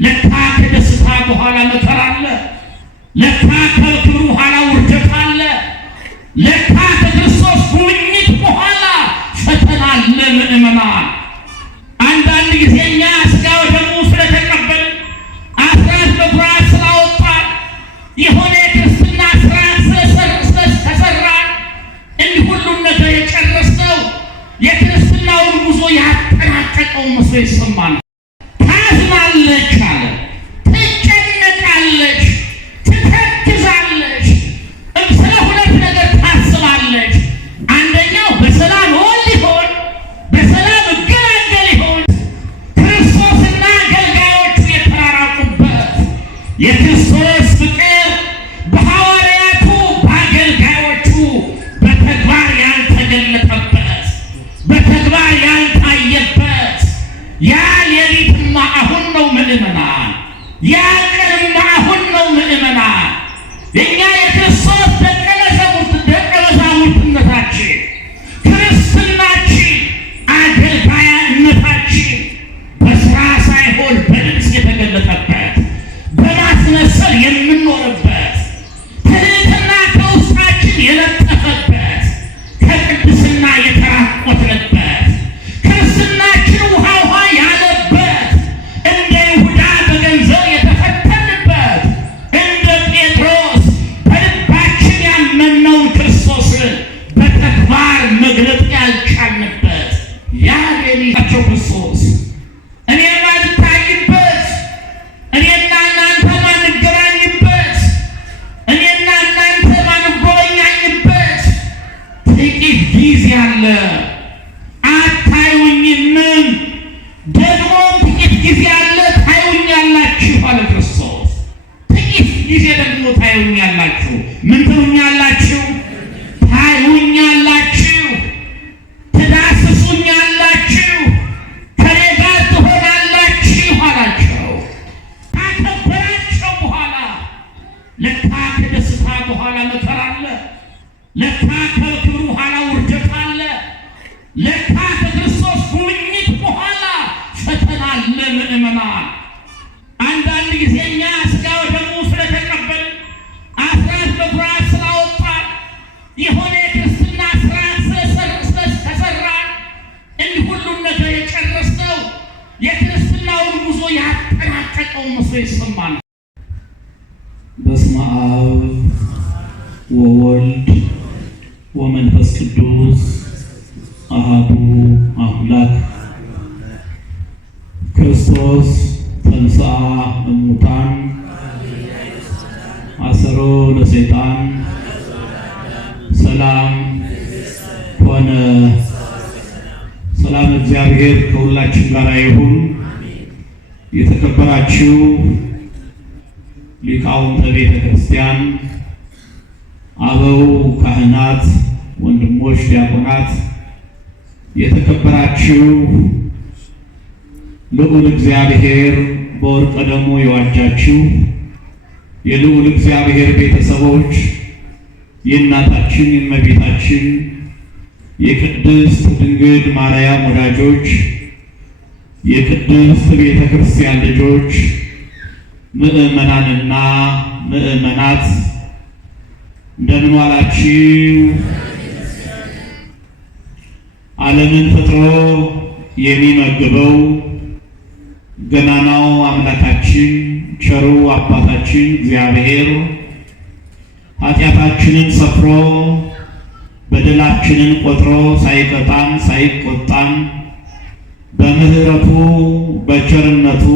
ለካ ከደስታ በኋላ መከራ አለ። ለካ ከክብሩ በኋላ ውርደት አለ። ለካ ከክርስቶስ ጉብኝት በኋላ ፈተና አለ። ምእመናን አንዳንድ ጊዜ እኛ ሥጋው ደሙ ስለተቀበል አስራት በኩራት ስላወጣን የሆነ የክርስትና ስርዓት ስለሰራን እንዲህ ሁሉን ነገር የጨረስነው የክርስትናውን ጉዞ ያጠናቀቀው መስሎ ይሰማናል። ታዝናለች አለ፣ ትጨነቃለች፣ ትተክዛለች፣ ስለ ሁለት ነገር ታስባለች። አንደኛው በሰላም እወል ይሆን? በሰላም እገላገል ይሆን? ክርስቶስና አገልጋዮቹ የተራራቁበት የክርስቶስ ፍቅር በሐዋርያቱ በአገልጋዮቹ በተግባር ያልተገለጠበት በተግባር ያልታየበት ያ ሌሊትማ አሁን ነው ምእመናን፣ ያ ቀንማ አሁን ነው ምእመናን። እኛ የክርስቶስ ደቀ መዛሙርትነታችን፣ ክርስትናችን፣ አገልጋይነታችን በስራ ሳይሆን በልብስ የተገለጠበት በማስመሰል የምንኖርበት ትሕትና ከውስጣችን የለጠፈበት ከቅድስና የተራቆትንበት ክርስትናችን ውሃ ያለበት እንደ ይሁዳ በገንዘብ የተፈተንበት እንደ ጴጥሮስ በልባችን ያመነውን ክርስቶስን በተግባር መግለጥ ያልቻልንበት ያ ሌሊታቸው ክርስቶስ እኔ ማልታይበት እኔና እናንተ ማንገናኝበት እኔና እናንተ ማንጎበኛኝበት ጥቂት ጊዜ አለ። አታዩኝም፣ ደግሞ ጥቂት ጊዜ አለ ታዩኛላችሁ አለ ክርስቶስ። ጥቂት ጊዜ ደግሞ ታዩኛላችሁ። ምን ትሉኛላችሁ? ታዩኛላችሁ፣ ትዳስሱኛላችሁ፣ ከኔ ጋር ትሆናላችሁ አላቸው። ካከበራቸው በኋላ ለካ ከደስታ በኋላ መከራ አለ። ለካ ከክብሩ በኋላ ውርደት አለ። ለካ ከክርስቶስ ጉብኝት በኋላ ፈተና አለ። ምእመናን አንዳንድ ጊዜ እኛ ሥጋው ደሙ ስለተቀበል አስራት በኩራት ስላወጣን የሆነ የክርስትና ስርዓት ስለሰራን እንዲህ ሁሉን ነገር የጨረስነው የክርስትናውን ጉዞ ያጠናቀቀው መስሎ ይሰማናል። በስመ አብ ወወልድ ወመንፈስ ቅዱስ አሐዱ አምላክ። ክርስቶስ ተንሥአ እሙታን አሰሮ ለሰይጣን ሰላም ሆነ። ሰላም እግዚአብሔር ከሁላችን ጋር ይሁን። የተከበራችሁ ሊቃውንተ ቤተ ክርስቲያን፣ አበው ካህናት፣ ወንድሞች ዲያቆናት፣ የተከበራችሁ ልዑል እግዚአብሔር በወርቀ ደሙ የዋጃችሁ የልዑል እግዚአብሔር ቤተሰቦች፣ የእናታችን የእመቤታችን የቅድስት ድንግል ማርያም ወዳጆች፣ የቅድስት ቤተ ክርስቲያን ልጆች፣ ምእመናንና ምእመናት እንደምን ዋላችሁ? ዓለምን ፈጥሮ የሚመግበው ገናናው አምላካችን ቸሩ አባታችን እግዚአብሔር ኃጢአታችንን ሰፍሮ በደላችንን ቆጥሮ ሳይቀጣን ሳይቆጣን በምሕረቱ በቸርነቱ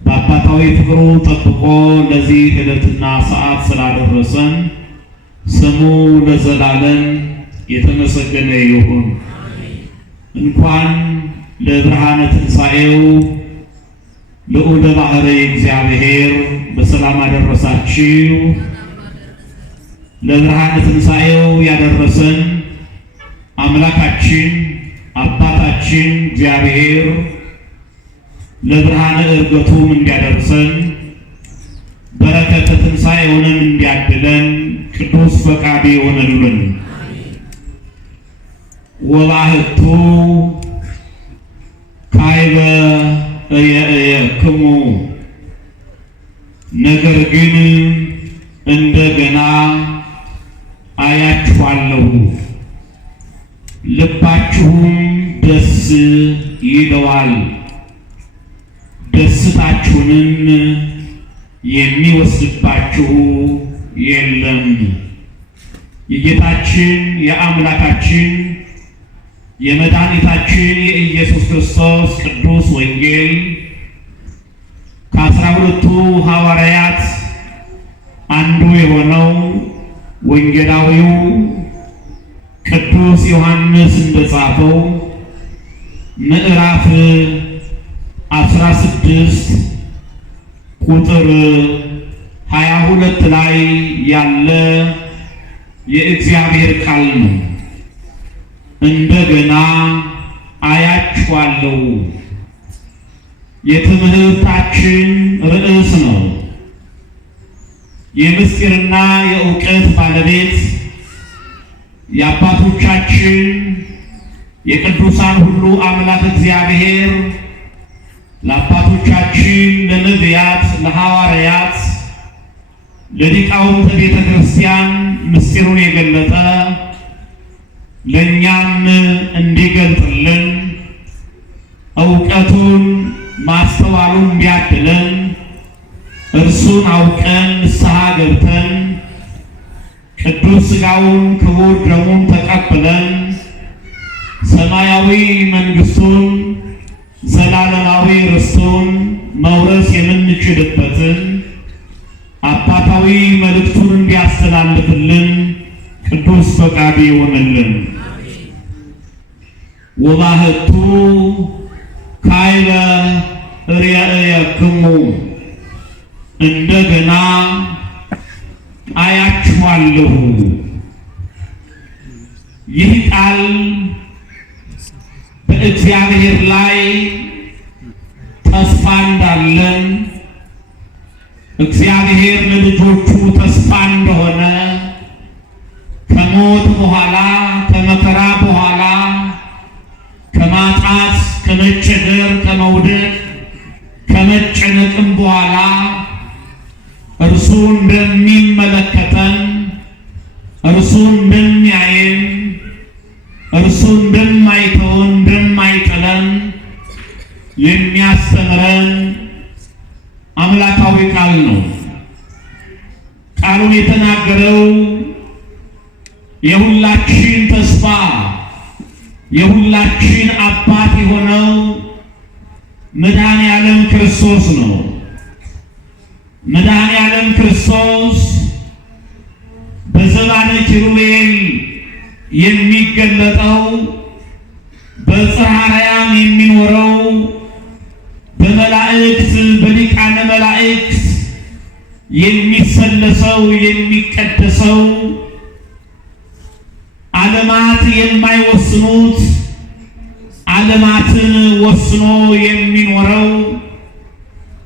በአባታዊ ፍቅሩ ጠብቆ ለዚህ ዕለትና ሰዓት ስላደረሰን ስሙ ለዘላለም የተመሰገነ ይሁን። እንኳን ለብርሃነ ትንሣኤው ልዑለ ባሕርይ እግዚአብሔር በሰላም አደረሳችሁ። ለብርሃነ ትንሣኤው ያደረሰን አምላካችን አባታችን እግዚአብሔር ለብርሃነ ዕርገቱም እንዲያደርሰን በረከተ ትንሣኤውንም እንዲያድለን ቅዱስ ፈቃዱ ይሆንልን። ወባሕቱ ካይበ እየእክሙ ነገር ግን እንደገና አያችኋለሁ፣ ልባችሁም ደስ ይለዋል፣ ደስታችሁንም የሚወስድባችሁ የለም። የጌታችን የአምላካችን የመድኃኒታችን የኢየሱስ ክርስቶስ ቅዱስ ወንጌል ከ12ቱ ሐዋርያት አንዱ የሆነው ወንጌላዊው ቅዱስ ዮሐንስ እንደጻፈው ምዕራፍ 16 ቁጥር 22 ላይ ያለ የእግዚአብሔር ቃል ነው። እንደገና አያችኋለሁ የትምህርታችን ርዕስ ነው። የምስጢርና የእውቀት ባለቤት የአባቶቻችን የቅዱሳን ሁሉ አምላክ እግዚአብሔር ለአባቶቻችን ለነቢያት፣ ለሐዋርያት፣ ለሊቃውንተ ቤተ ክርስቲያን ምስጢሩን የገለጠ ለእኛም እንዲገልጥልን እውቀቱን ማስተዋሉን ቢያድለን እርሱን አውቀን ንስሐ ገብተን ቅዱስ ሥጋውን ክቡር ደሙን ተቀብለን ሰማያዊ መንግሥቱን ዘላለማዊ ርስቱን መውረስ የምንችልበትን አባታዊ መልእክቱን እንዲያስተላልፍልን ቅዱስ ፈቃዱ ይሆንልን። ወባህቱ ካይበ ርእየክሙ እንደገና አያችኋለሁ። ይህ ቃል በእግዚአብሔር ላይ ተስፋ እንዳለን እግዚአብሔር ለልጆቹ ተስፋ እንደሆነ ከሞት በኋላ ከመከራ በኋላ ከማጣት ከመቸገር ከመውደቅ ከመጨነቅም በኋላ እርሱ እንደሚመለከተን እርሱ እንደሚያየን እርሱ እንደማይተወን እንደማይጥለን የሚያስተምረን አምላካዊ ቃል ነው። ቃሉን የተናገረው የሁላችን ተስፋ የሁላችን አባት የሆነው መድኃኔዓለም ክርስቶስ ነው። መድኃኔዓለም ክርስቶስ በዘባነ ኪሩቤል የሚገለጠው በጽርሐ አርያም የሚኖረው በመላእክት በሊቃነ መላእክት የሚሰለሰው የሚቀደሰው ዓለማት የማይወስኑት ዓለማትን ወስኖ የሚኖረው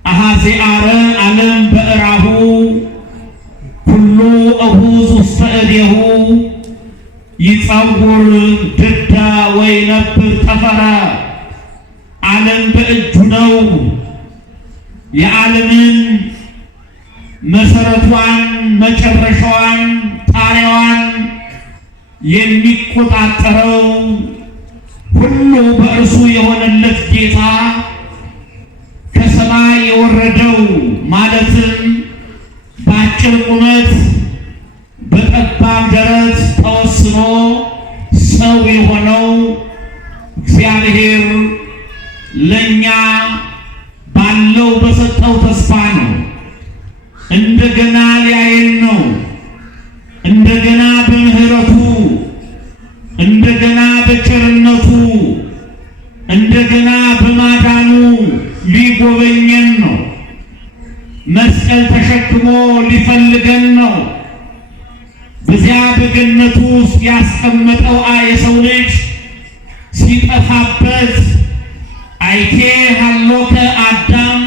አሐዜ ዓለም በእራሁ ኩሉ እሁዝ ውስተ እዴሁ ይጸውር ድዳ ወይነብር ጠፈረ። ዓለም በእጁ ነው። የዓለምን መሰረቷን መጨረሻዋን ጣሪያዋን የሚቆጣጠረው ሁሉ በእርሱ የሆነለት ጌታ ከሰማይ የወረደው ማለትም በአጭር ቁመት በጠባብ ደረት ተወስኖ ሰው የሆነው እግዚአብሔር ለኛ ባለው በሰጠው ተስፋ ነው። እንደገና ሊያየን ነው። እንደገና በምህረቱ እንደገና በቸርነቱ እንደገና በማዳኑ ሊጎበኘን ነው። መስቀል ተሸክሞ ሊፈልገን ነው። በዚያ በገነቱ ውስጥ ያስቀመጠው የሰው ልጅ ሲጠፋበት አይቴ ሀሎከ አዳም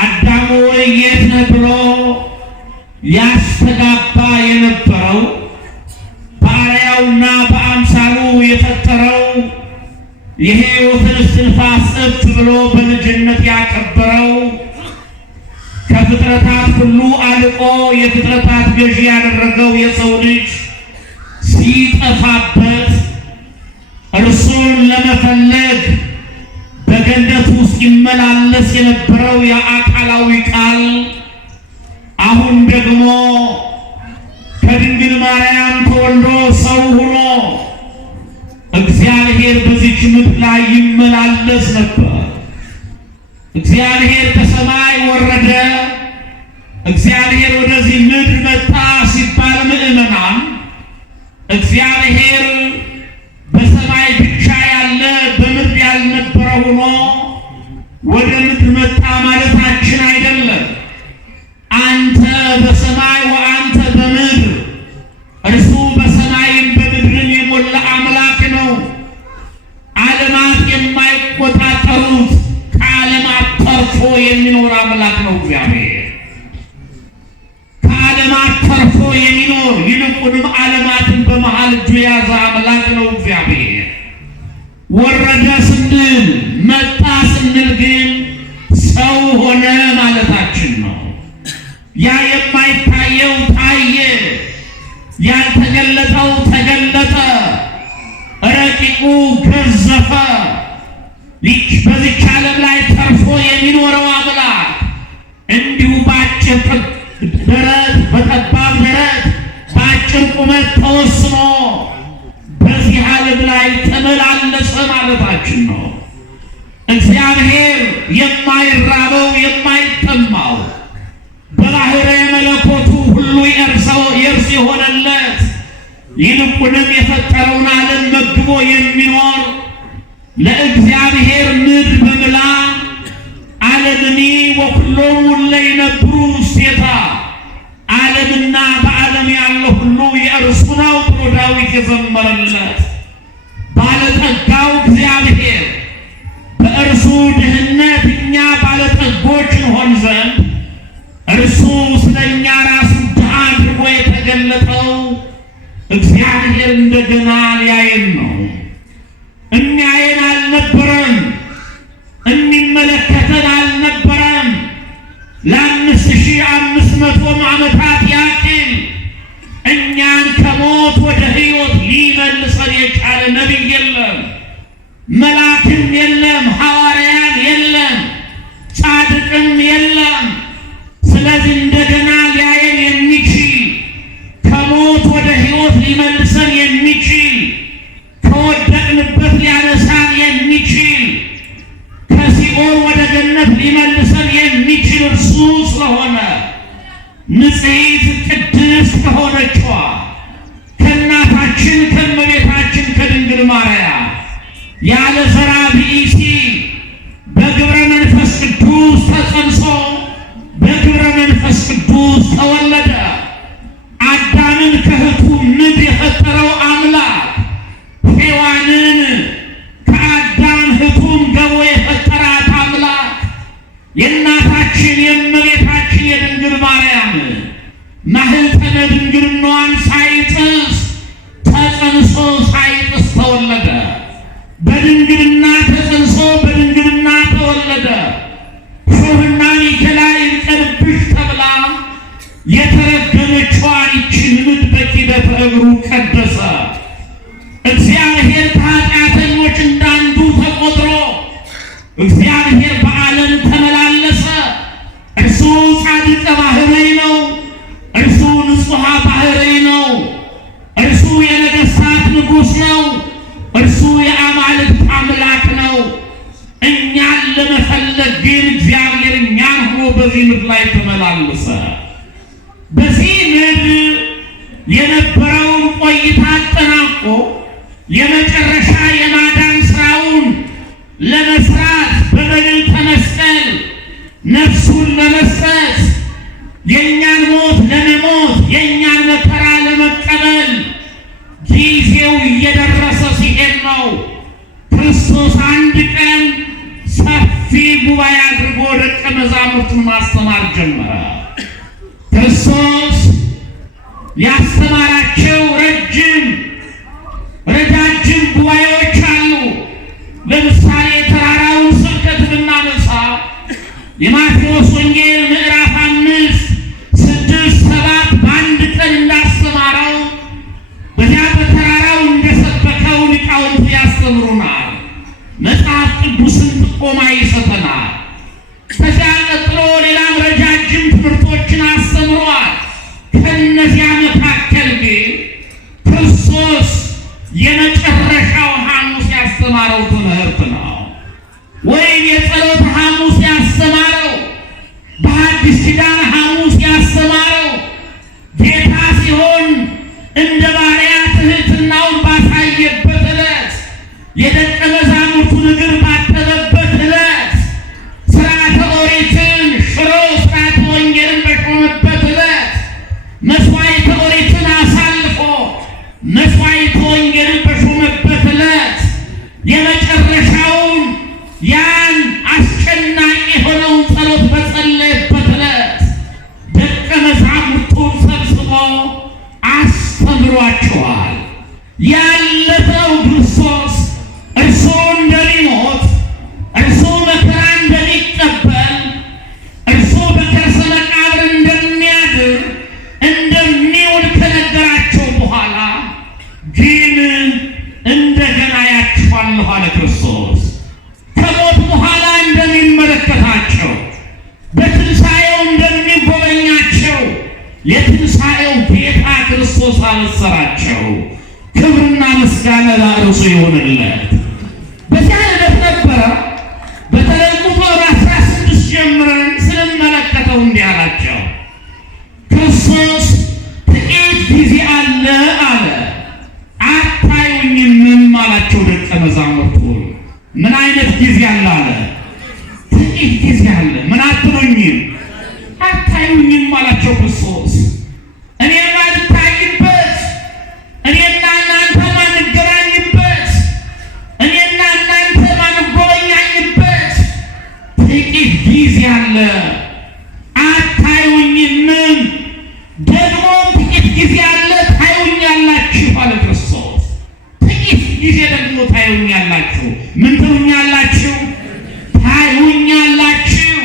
አዳም ወይ የት ነህ ብሎ ያስተጋባ የነበረው በአርአያውና በአምሳሉ የፈጠረው የሕይወትን እስትንፋስ እፍ ብሎ በልጅነት ያከበረው ከፍጥረታት ሁሉ አልቆ የፍጥረታት ገዢ ያደረገው የሰው ልጅ ሲጠፋበት እርሱን ለመፈለግ በገነት ውስጥ ይመላለስ የነበረው የአካላዊ ቃል አሁን ደግሞ ከድንግል ማርያም ተወልዶ ሰው ሆኖ እግዚአብሔር በዚች ምድር ላይ ይመላለስ ነበር። እግዚአብሔር ከሰማይ ወረደ፣ እግዚአብሔር ወደዚህ ምድር መጣ ሲባል ምእመናን እግዚአብሔር በሰማይ ብቻ ያለ በምድር ያልነበረ ሆኖ ወደ ምድር መጣ ማለታችን አይደለም። አንተ በሰማይ ወአንተ በምድር እርሱ በሰማይም በምድርም የሞላ አምላክ ነው። ዓለማት የማይቆጣጠሩት ከዓለማት ተርፎ የሚኖር አምላክ ነው እግዚአብሔር። ከዓለማት ተርፎ የሚኖር ይልቁንም ዓለማትን በመሃል እጁ የያዘ አምላክ ነው እግዚአብሔር። ወረደ ስንል መጣ ስንል ግን ሰው ሆነ ማለታችን ነው። ያ የማይታየው ታየ፣ ያልተገለጠው ተገለጠ፣ ረቂቁ ገዘፈ። በዚች ዓለም ላይ ተርፎ የሚኖረው አምላክ እንዲሁ በአጭር ደረት በጠባብ ደረት በአጭር ቁመት ተወስኖ በዚህ ዓለም ላይ ተመላለሰ ማለታችን ነው። እግዚአብሔር የማይራበው የማይጠማው በባሕርየ መለኮቱ ሁሉ የእርሱ የሆነለት ይልቁንም የፈጠረውን ዓለም መግቦ የሚኖር ለእግዚአብሔር ምድር በምላ ዓለምኒ ወኩሎሙ እለ ይነብሩ ውስቴታ ዓለምና በዓለም ያለ ሁሉ የእርሱ ነው ብሎ ዳዊት የዘመረለት ባለጠጋው እግዚአብሔር በእርሱ ድህነት እኛ ባለጠጎች እንሆን ዘንድ እርሱ ስለኛ ራሱ ድሃ አድርጎ የተገለጠው እግዚአብሔር እንደገና ሊያየን ነው። የሚያየን አልነበረም፣ የሚመለከተን አልነበረም። ለ5500 ዓመታት ያክል እኛን ከሞት ወደ ሕይወት ሊመልሰን የቻለ ነቢይ የለም፣ መልአክም የለም፣ ሐዋርያን የለም፣ ጻድቅም የለም። ስለዚህ እንደገና ሊያየን የሚችል ከሞት ወደ ሕይወት ሊመልሰን የሚችል ከወደቅንበት ሊያነሳን የሚችል ከሲኦል ወደ ገነት ሊመልሰን የሚችል እርሱ ስለሆነ ንጽሕት ቅድስት ከሆነችዋ ከእናታችን ከእመቤታችን ከድንግል ማርያም ያለ ዘራ ብእሲ በግብረ መንፈስ ቅዱስ ተጸንሶ በግብረ መንፈስ ቅዱስ ተወለደ። አዳምን ከእህቱ ምድር የፈጠረው አምላክ ሔዋንን ከአዳም እህቱም ገቦ የፈጠራት አምላክ የእናታችን የእመቤታችን የድንግል ማርያም ማኅፀነ ድንግልናዋን ሳይጥስ ተጸንሶ ሳይጥስ ተወለደ። በድንግልና ተጸንሶ በድንግልና ተወለደ። ሾህና ሚኬላ ይንቀልብሽ ተብላ የተረገመችዋን ይችን ምድር በኪደተ እግሩ ቀደሰ። እግዚአብሔር ከኃጢአተኞች እንዳንዱ ተቆጥሮ እግዚአብሔር በዓለም ተመላለሰ። እርሱ ጻድቀ ባሕርይ ነው። እርሱ ንጹሐ ባሕርይ ነው። እርሱ የነገሥታት ንጉሥ ነው። እርሱ የአማልክት አምላክ ነው። እኛን ለመፈለግ ግን እግዚአብሔር እኛን ሆኖ በዚህ ምድር ላይ ተመላለሰ። በዚህ ምድር የነበረውን ቆይታ አጠናቆ የመጨረሻ የማዳን ሥራውን ለመስራት በበድን ተመስቀል ነፍሱን ለመስጠት የእኛን ሞት ለመሞት የእኛን መከራ ለመቀበል ጊዜው እየደረሰ ሲሄድ ነው። ክርስቶስ አንድ ቀን ሰፊ ጉባኤ አድርጎ ደቀ መዛሙርቱን ማስተማር ጀመረ። ክርስቶስ ያስተማራቸው ረጃጅም ጉባኤዎች አሉ። በማቴዎስ ወንጌል ምዕራፍ 5 6 7 በአንድ ቀን እንዳስተማረው በዚያ በተራራው እንደሰበከው ሊቃውንቱ ያስተምሩናል። መጽሐፍ ቅዱስን ጥቆማ ይሰጠናል። ከዚያ ቀጥሎ ሌላም ረጃጅም ትምህርቶችን አስተምሯል። ከእነዚያ መካከል ግን ክርስቶስ የመጨረሻው ሐሙስ ያስተማረው ትምህርት ነው፣ ወይም የጸሎት ሐሙስ ያስተማረው፣ በሐዲስ ኪዳን ሐሙስ ያስተማረው ጌታ ሲሆን እንደ ባሪያ ትሕትናውን ባሳየበት ዕለት፣ የደቀ መዛሙርቱን እግር ባጠበበት ዕለት፣ ሥርዓተ ኦሪትን ሽሮ ሥርዓተ ወንጌልን በሾመበት ዕለት፣ መሥዋዕተ ኦሪትን አሳልፎ መሥዋዕተ ወንጌልን በሾመበት ዕለት፣ የመጨረሻውን ያን አስጨናቂ የሆነውን ጸሎት በጸለየበት ዕለት ደቀ መዛሙርቱን ሰብስቦ አስተምሯቸዋል። ያለፈው ክርስቶስ እርሱ እንደሚሞት፣ እርሱ መከራ እንደሚቀበል፣ እርሱ በከርሰ መቃብር እንደሚያድር እንደሚውል ከነገራቸው በኋላ ግን እንደገና ያችኋለሁ አለ ክርስቶስ። ከሞት በኋላ እንደሚመለከታቸው፣ በትንሣኤው እንደሚጎበኛቸው የትንሣኤው ጌታ ክርስቶስ አበሰራቸው። ክብርና ምስጋና ለእርሱ ይሁንለት። በዚያ ዕለት ነበረ። በተለይ ቁጥር 16 ጀምረን ስንመለከተው እንዲህ አላቸው። ክርስቶስ ጥቂት ጊዜ አለ አለ፣ አታዩኝም አላቸው ደቀ መዛሙርቱ። ምን አይነት ጊዜ አለ አለ? ጥቂት ጊዜ አለ። ምን አትሉኝም? አታዩኝም አላቸው ክርስቶስ። እኔ ማልታይበት፣ እኔና እናንተ ማንገናኝበት፣ እኔና እናንተ ማንጎበኛኝበት ጥቂት ጊዜ አለ። አታዩኝም፣ ደግሞ ጥቂት ጊዜ አለ ታዩኛላችሁ አለ ክርስቶስ። ጥቂት ጊዜ ደግሞ ታዩኛላችሁ። ምን ትሉኛላችሁ? ታዩኛላችሁ፣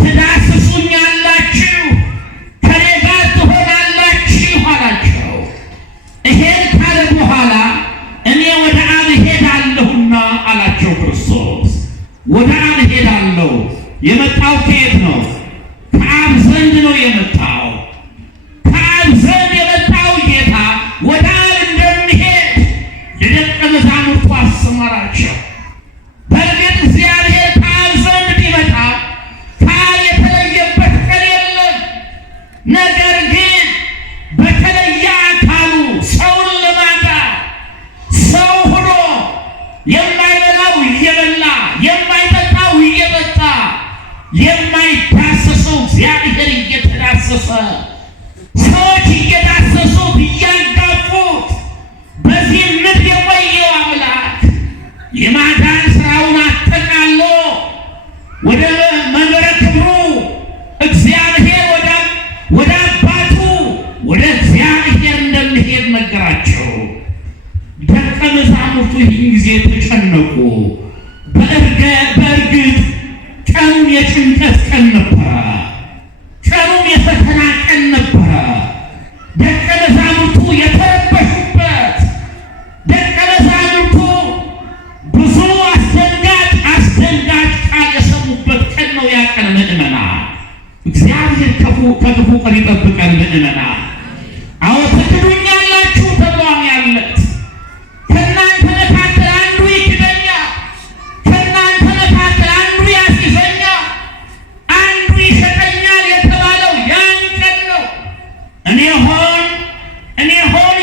ትዳስሱኛላችሁ፣ ከኔ ጋር ትሆናላችሁ አላቸው። ይሄን ካለ በኋላ እኔ ወደ አብ ሄዳለሁና አላቸው ክርስቶስ። ወደ አብ ሄዳለሁ። የመጣው ከየት ነው? ከአብ ዘንድ ነው የመጣው። ከአብ ዘንድ የመጣው ጌታ ወደ አብ እንደሚሄድ ለደቀ መዛሙርቱ አስተማራቸው። በእርግጥ እግዚአብሔር ከአብ ዘንድ ቢመጣ ከአብ የተለየበት ቀን የለም። ነገር ግን በተለየ አካሉ ሰውን ለማዳን ሰው ሆኖ የማይበላው እየበላ የማይጠጣው እየጠጣ የማይዳሰሰው እግዚአብሔር እየተዳሰሰ ሰዎች እየዳሰሱት እያጋፉት በዚህ ምድር የቆየው አምላክ የማዳን ስራውን አጠቃሎ ወደ መንበረ ክብሩ እግዚአብሔር ወደ አባቱ ወደ እግዚአብሔር እንደሚሄድ ነገራቸው። ደቀ መዛሙርቱ ይህን ጊዜ ተጨነቁ። በእርግጥ ቀኑን የጭንቀት ቀን ነበረ። ቀኑን የፈተና ቀን ነበረ። ደቀ መዛሙርቱ የተረበሹበት፣ ደቀ መዛሙርቱ ብዙ አስደንጋጭ ቃል የሰሙበት ቀን ነው ያ ቀን። ምእመና እግዚአብሔር ከክፉ ቀን ይጠብቀን። ምእመና አዎ ትክዱኛላችሁ ተብሏል ያለት ከእናንተ መካከል አንዱ ይክደኛል፣ ከእናንተ መካከል አንዱ ያስይዘኛል፣ አንዱ ይሸጠኛል የተባለው ያን ቀን ነው። እኔ ሆን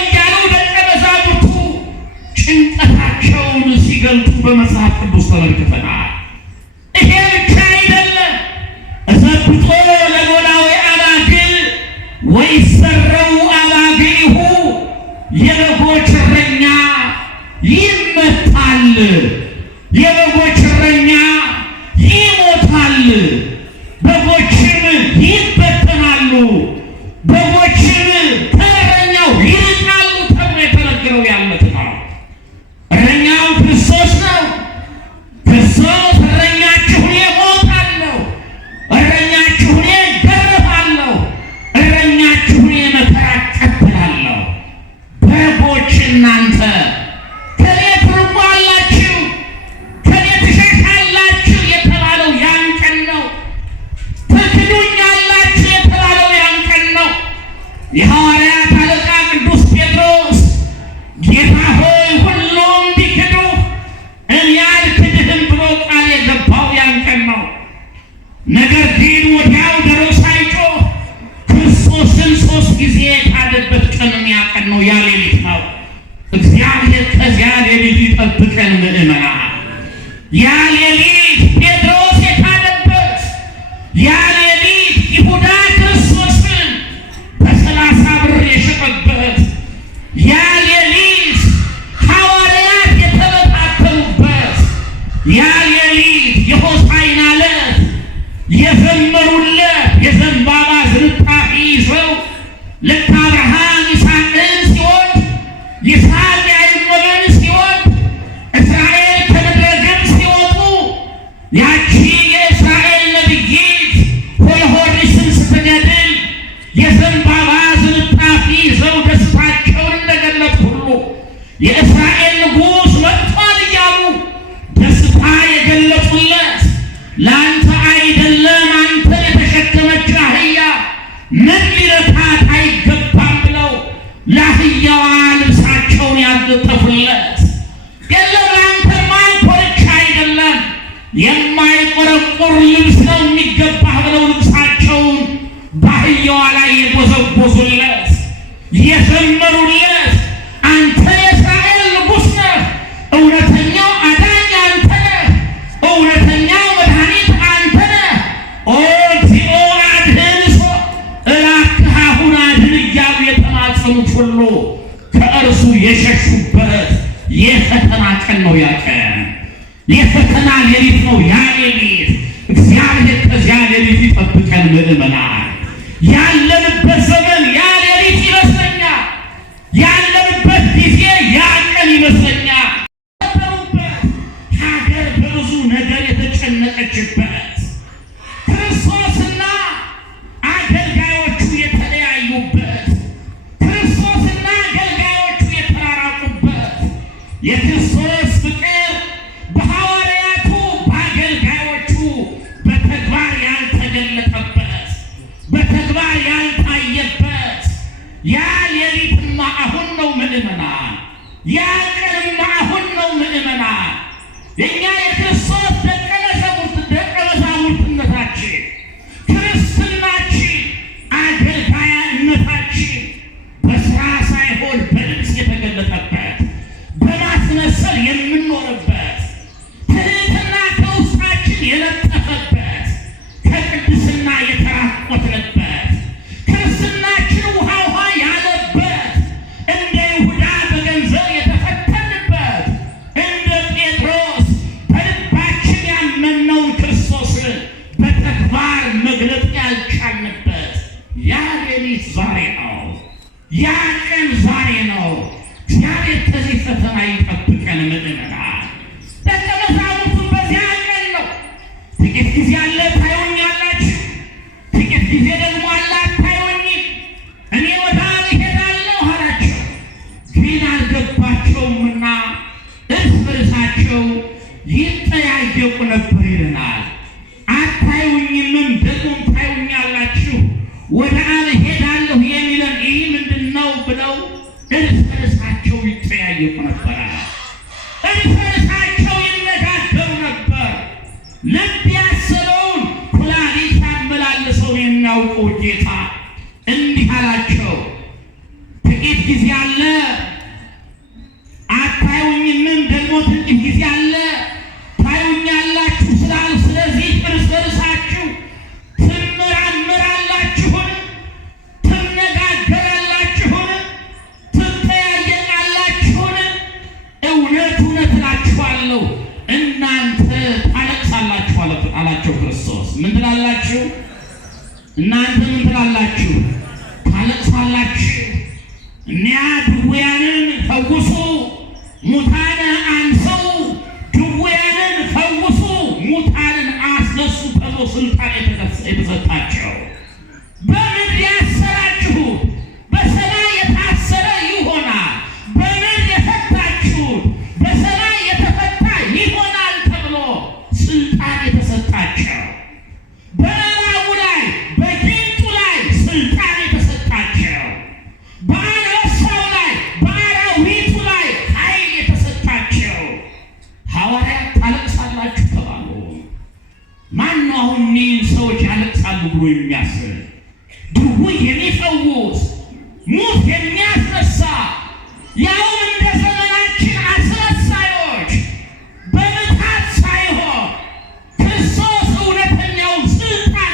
እያሉ ደቀ መዛሙርቱ ጭንቀታቸውን ሲገልጡ በመጽሐፍ ቅዱስ ተመልክተናል። ይሄ ብቻ አይደለም። እዘብጦ ለኖላዊ አባግዕ ወይሰራ ያ ሌሊት ይሁዳ ክርስቶስን በ30 ብር የሸጠበት፣ ያ ሌሊት ሐዋርያት የተበታተኑበት፣ ያ ሌሊት የሆሳዕና ዕለት የዘመሩለት የዘንባባ ዝንጣፊ ይዘው ልክ አብርሃም ይስሐቅን ሲወድ ይስሐቅ ያዕቆብን ሲወድ እስራኤል ከምድረ ግብፅ ሲወጡ ያቺ የእስራኤል ነቢይት ሆልሆርሽን ስትገድል የዘንባባ ዝንጣፊ ይዘው ደስታቸውን እንደገለጡ ሁሉ የእስራኤል ንጉሥ መጥቷል እያሉ ደስታ የገለጹለት ለአንተ አይደለም አንተን የተሸከመች አህያ ምን ሊረታት አይገባም ብለው ለአህያዋ ልብሳቸውን ያነጠፉለት፣ የለም ለአንተ ማይኮርቻ አይደለም የማይቆረቆር ልብስ ነው የሚገባህ ብለው ልብሳቸውን በአህያዋ ላይ የጎዘጎዙለት የዘመሩለት፣ አንተ የእስራኤል ንጉሥ ነህ፣ እውነተኛው አዳኝ አንተ ነህ፣ እውነተኛው መድኃኒት አንተ ነህ፣ ኦ እግዚኦ አድኅንሶ እባክህ አሁን አድን እያሉ የተማጸኑት ሁሉ ከእርሱ የሸሹበት የፈተና ቀን ነው። ያ ቀን የፈተና ሌሊት ነው። ያ ሌሊት እግዚአብሔር ከዚያ ሌሊት ይጠብቀን። ምእመናን ያለንበት ዘመን ያ ሌሊት ይመስለኛል። ያለንበት ጊዜ ያ ቀን ይመስለኛል። ሀገር በብዙ ነገር የተጨነቀችበት፣ ክርስቶስና አገልጋዮቹ የተለያዩበት፣ ክርስቶስና አገልጋዮቹ የተራራቁበት፣ የክርስቶስ ፍቅር በሐዋርያቱ በአገልጋዮቹ በተግባር ያልተገለጠበት፣ በተግባር ያልታየበት ያ ሌሊትማ አሁን ነው ምእመናን። ያ ቀንማ አሁን ነው ምእመናን። እኛ የክርስቶስ ደቀ መዛሙርትነታችን፣ ክርስትናችን፣ አገልጋይነታችን በስራ ሳይሆን በልብስ የተገለጠበት፣ በማስመሰል የምንኖርበት፣ ትሕትና ከውስጣችን የለጠፈበት፣ ከቅድስና የተራቆትንበት፣ ክርስትናችን ውሃ ውሃ ያለበት፣ እንደ ይሁዳ በገንዘብ የተፈተንበት፣ እንደ ጴጥሮስ በልባችን ያመነውን ክርስቶስን በተግባር መግለጥ ያልቻልንበት ያ ሌሊት ዛሬ ነው። ያ ቀን ዛሬ ነው። እግዚአብሔር ከዚህ ፈተና ይጠብቀን። ምእመናን ደቀ መዛሙርቱ በዚያ ቀን ነው ጥቂት ጊዜ አለ ታዩኛላችሁ፣ ጥቂት ጊዜ ደግሞ አለ አታዩኝም፣ እኔ ወደ አብ እሄዳለሁ አላቸው። ግን አልገባቸውምና እርስ በርሳቸው ይጠያየቁ ነበር ይለናል። አታዩኝምም ደግሞም ታዩኛላችሁ፣ ወደ አብ እሄዳለሁ የሚለን ይህ ምንድን ነው ብለው እርስ በርሳቸው ይጠያየቁ ነበር። እርስ በርሳቸው ይነጋገሩ ነበር። ልብ ያሰበውን ኩላሊት ያመላለሰውን የሚያውቀው ጌታ እንዲህ አላቸው፣ ጥቂት ጊዜ አለ አታዩኝምም፣ ደግሞ ጥቂት ጊዜ አለ ታዩኛላችሁ ስላሉ፣ ስለዚህ እርስ በርሳችሁ ትመራመራላችሁን? ትነጋገራላችሁን? ትጠያየቃላችሁን? እውነት እውነት እላችኋለሁ እናንተ ታለቅሳላችሁ አላቸው ክርስቶስ። ምን ትላላችሁ? እናንተ ምን ትላላችሁ? ታለቅሳላችሁ። እኒያ ድውያንን ፈውሱ፣ ሙታን አንሰው፣ ድውያንን ፈውሱ፣ ሙታንን አስነሱ ተብሎ ስልጣን የተሰጣቸው፣ በምድር ያሰራችሁት በሰማይ የታሰረ ይሆናል፣ በምድር የፈታችሁት በሰማይ የተፈታ ይሆናል ተብሎ ስልጣን የተሰጣቸው፣ በእባቡ ላይ በጊንጡ ላይ ስልጣን የተሰጣቸው፣ በአንበሳው ላይ በአራዊቱ ላይ ኃይል የተሰጣቸው ሐዋርያት ታለቅሳላችሁ ተባሉ። ማን ነው አሁን እኒህን ሰዎች ያለቅሳሉ ብሎ የሚያስብ? ድውይ የሚፈውስ ሙት የሚያስነሳ ያውም እንደ ዘመናችን አስነሳዮች በምታት ሳይሆን ክርስቶስ እውነተኛውን ስልጣን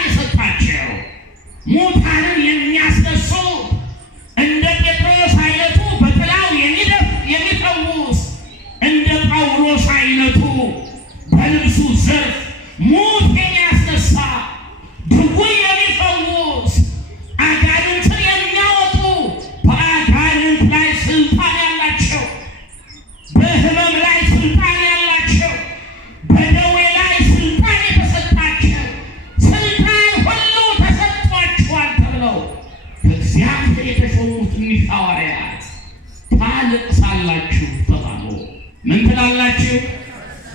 ትላላችሁ?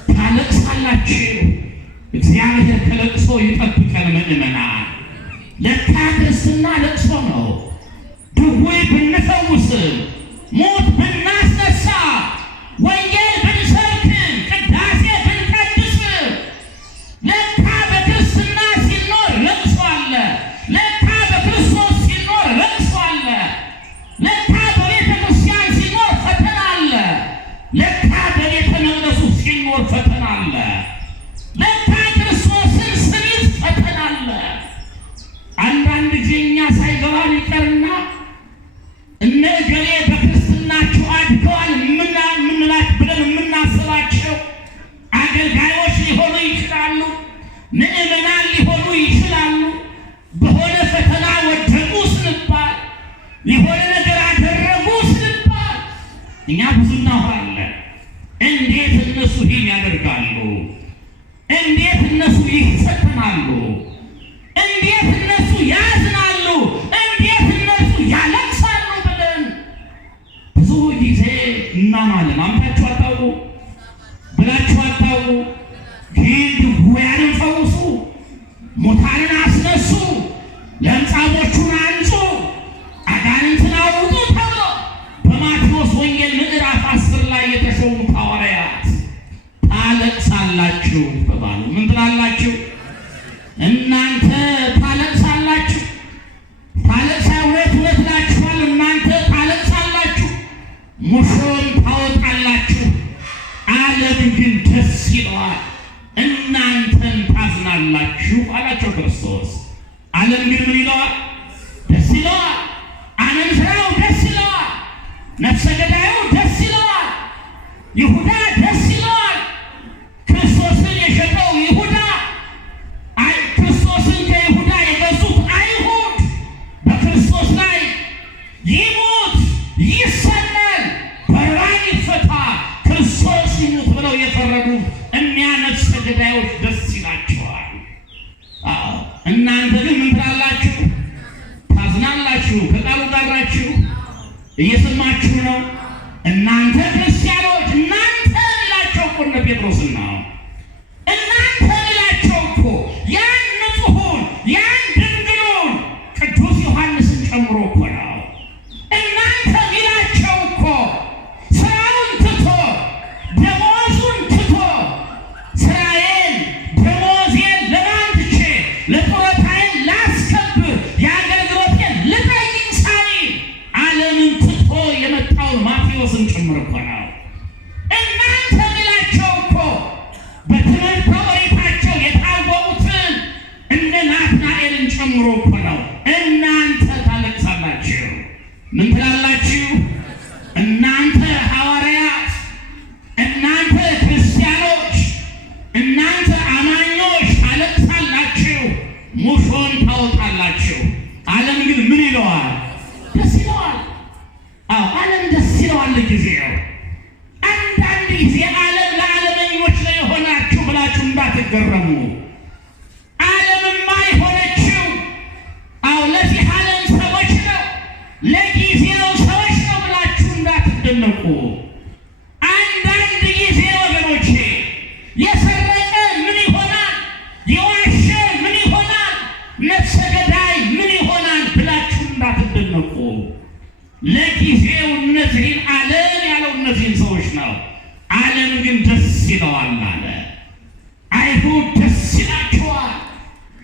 ታለቅሳላችሁ። እግዚአብሔር ከለቅሶ ይጠብቀን ምእመናን። ለካ ክርስትና ለቅሶ ነው። ድውይ ብንፈውስ፣ ሞት ብናስነሳ፣ ወንጌል ብንሰብክ፣ ቅዳሴ ብንቀድስ፣ ለካ በክርስትና ሲኖር ለቅሶ አለ። ለካ በክርስቶስ ሲኖር ለቅሶ አለ። ለካ በቤተ ክርስቲያን ሲኖር ፈተና አለ። ለካ በቤተ መቅደሱ ሲኖር ፈተና አለ። ለካ ክርስቶስን ስንይዝ ፈተና አለ። አንዳንድ ጊዜ እኛ ሳይገባን ይቀርና እነ እገሌ በክርስትናቸው አድገዋል ምንላች ብለን የምናስባቸው አገልጋዮች ሊሆኑ ይችላሉ፣ ምእመናን ሊሆኑ ይችላሉ። በሆነ ፈተና ወደቁ ስንባል፣ የሆነ ነገር አደረጉ ስንባል እኛ ብዙ እናወራለን። እንዴት እነሱ ይህን ያደርጋሉ? እንዴት እነሱ ይፈተናሉ? እንዴት እነሱ ያዝናሉ? እንዴት እነሱ ያለቅሳሉ ብለን ብዙ ጊዜ እናማለን። አምታችሁ አታውቁ ብላችሁ አታውቁ። ግን ድውያንን ፈውሱ፣ ሙታንን አስነሱ፣ ለምጻሞቹን አንጹ፣ አጋንንትን አውጡ ተብሎ በማቴዎስ ወንጌል ምዕራፍ 10 ላይ የተሾሙት ሐዋርያት ታለቅሳላችሁ ተባሉ። ምን ትላላችሁ? እናንተ ታለቅሳላችሁ። እውነት እላችኋለሁ እናንተ ታለቅሳላችሁ፣ ሙሾም ታወጣላችሁ፣ ዓለም ግን ደስ ይለዋል። እናንተን ታዝናላችሁ አላቸው ክርስቶስ። ዓለም ግን ምን ይለዋል? ደስ ይለዋል። አመንዝራው ደስ ይለዋል። ነፍሰ ገዳዩ ደስ ይለዋል። ይሁዳ ደስ ይለዋል። ክርስቶስን የሸጠው ይሁዳ፣ ክርስቶስን ከይሁዳ የገዙት አይሁድ በክርስቶስ ላይ ይሙት፣ ይሰቀል፣ በራን ይፈታ፣ ክርስቶስ ይሙት ብለው የፈረዱ እኒያ ነፍሰ ገዳዮች ደስ ይላቸዋል። እናንተ ግን ምን ትላላችሁ? ታዝናላችሁ። ከቃሉ ጋር ናችሁ? እየሰማችሁ ነው? እናንተ ክርስቲያኖች፣ እናንተ ላቸው እኮ እነ ጴጥሮስን ነው። እናንተ ላቸው እኮ ያን ንጹሑን ያን ድንግሉን ቅዱስ ዮሐንስን ጨምሮ እኮ ነው። እናንተ ላቸው እኮ ስራውን ትቶ ደሞዙን ትቶ ስራዬን ደሞዜን ለማን ትቼ ለጡረታዬን ላስከብር የአገልግሎቴን ልጠይቅ ሳይል ዓለምን ትቶ የመጣውን ማቴዎስን ጭምር እኮ ነው። እናንተ ላቸው እኮ በትምህርተ ኦሪታቸው የታወቁትን እነ ናትናኤልን ጨምሮ እኮ ነው። እናንተ ታለቅሳላችሁ። ምን ትላላችሁ? እናንተ ሐዋርያት፣ እናንተ ክርስቲያኖች፣ እናንተ አማኞች ታለቅሳላችሁ፣ ሙሾን ታወጣላችሁ። ዓለም ግን ምን ይለዋል? ደስ ይለዋል። ዓለም ደስ ይለዋል ለጊዜው። አንዳንድ ጊዜ ዓለም ለዓለመኞች ላይ የሆናችሁ ብላችሁ እንዳትገረሙ። ዓለምማ የሆነችው ለዚህ ዓለም ሰዎች ነው፣ ለጊዜው ሰዎች ነው ብላችሁ እንዳትደነቁ። አንዳንድ ጊዜ ወገኖቼ የሰረቀ ምን ይሆናል? የዋሸ ምን ይሆናል? ነፍሰ ገዳይ ምን ይሆናል ብላችሁ እንዳትደነቁ። ለጊዜው እነዚህን ዓለም ያለው እነዚህን ሰዎች ነው። ዓለም ግን ደስ ይለዋል አለ። አይሁድ ደስ ይላቸዋል።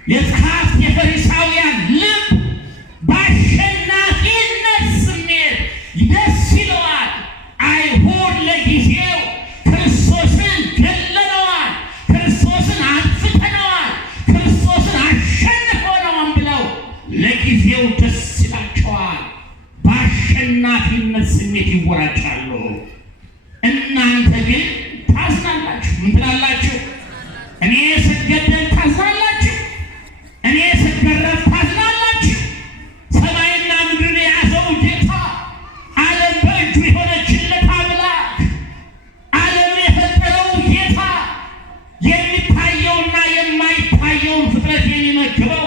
የጸሐፍት የፈሪሳውያን ልብ በአሸናፊነት ስሜት ደስ ይለዋል። አይሁድ ለጊዜው ክርስቶስን ገለነዋል፣ ክርስቶስን አጥፍተነዋል፣ ክርስቶስን አሸንፈነዋል ብለው ለጊዜው ደስ ይላቸዋል። በአሸናፊነት ስሜት ይወራጫሉ። እናንተ ግን ታዝናላችሁ። ምን ትላላችሁ? እኔ ስገደል ታዝናላችሁ፣ እኔ ስገረፍ ታዝናላችሁ። ሰማይና ምድርን የያዘው ጌታ፣ ዓለም በእጁ የሆነችለት አምላክ፣ ዓለምን የፈጠረው ጌታ፣ የሚታየውና የማይታየውን ፍጥረት የሚመግበው፣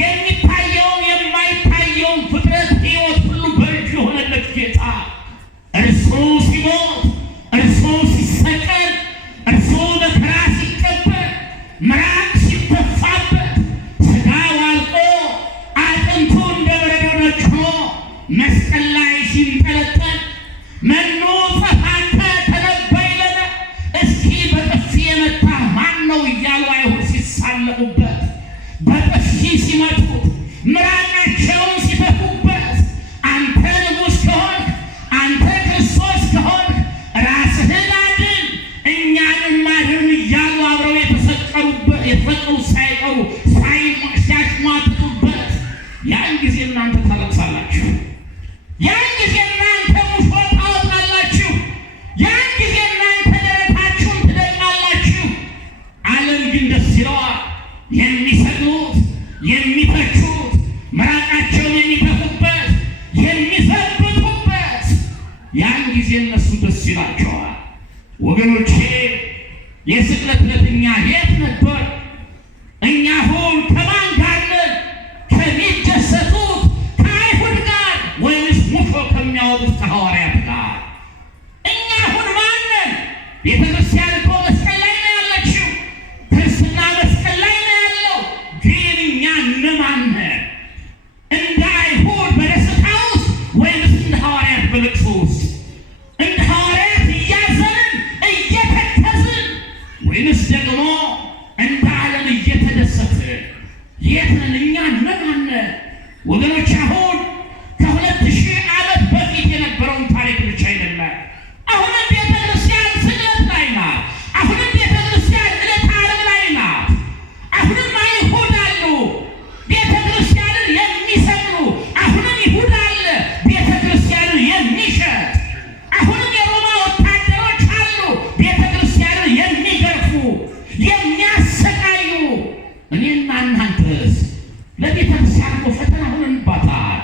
የሚታየውን የማይታየውን ፍጥረት ሕይወት ሁሉ በእጁ የሆነለት ጌታ እርሱ ሲሞት፣ እርሱ ሲሰቀል ሲመቱት ምራቃቸውን ሲተፉበት አንተ ንጉሥ ከሆንክ አንተ ክርስቶስ ከሆንክ ራስህን አድን እኛንም አድን እያሉ አብረው የተሰቀሉ ሳይቀሩ ሲያሽሟጥጡበት ያን ጊዜ እናንተ ታለቅሳላችሁ። ያን ጊዜ እናንተ ሙሾ ታወጣላችሁ። ያን ጊዜ እናንተ ደረታችሁን ትደቃላችሁ። ዓለም ግን ደስ ይለዋል። የሚሰግዱት የሚተቹት ምራቃቸውን የሚተፉበት የሚዘብቱበት ያን ጊዜ እነሱ ደስ ይላቸዋል። ወገኖቼ የስቅለት ዕለት እኛ የት ነበር? እኛ ሁን ከማን ጋር ነን? ከሚደሰቱት ከአይሁድ ጋር ወይስ ሙሾ ከሚያወጡት ከሐዋርያት ጋር? እኛ ሁን ማን ነን? ቤተ ክርስቲያን እኮ መስቀል ላይ ነው ያለችው። ክርስትና መስቀል ላይ ነው ያለው። ግን እኛ እነማን ነን? እንደ አይሁድ በደስታ ውስጥ ወይስ እንደ ሐዋርያት በልቅሶ ውስጥ? እንደ ሐዋርያት እያዘንን እየተከዝን ወይስ ደግሞ እንደ ዓለም እየተደሰትን? የት ነን? እኛ እነማን ነን? ወገኖች አሁን ከ2000 ዓመት በፊት የነበረውን ታሪክ ብቻ አይደለም። አሁንም ቤተ ክርስቲያን ስቅለት ላይ ናት። አሁንም ቤተ ክርስቲያን ዕለተ ዓርብ ላይ ናት። አሁንም አይሁድ አሉ ቤተ ክርስቲያንን የሚሰቅሉ። አሁንም ይሁዳ አለ ቤተ ክርስቲያንን የሚሸጥ። አሁንም የሮማ ወታደሮች አሉ ቤተ ክርስቲያንን የሚገርፉ የሚያሰቃዩ። እኔና እናንተስ ለቤተ ክርስቲያን እኮ ፈተና ሆነንባታል።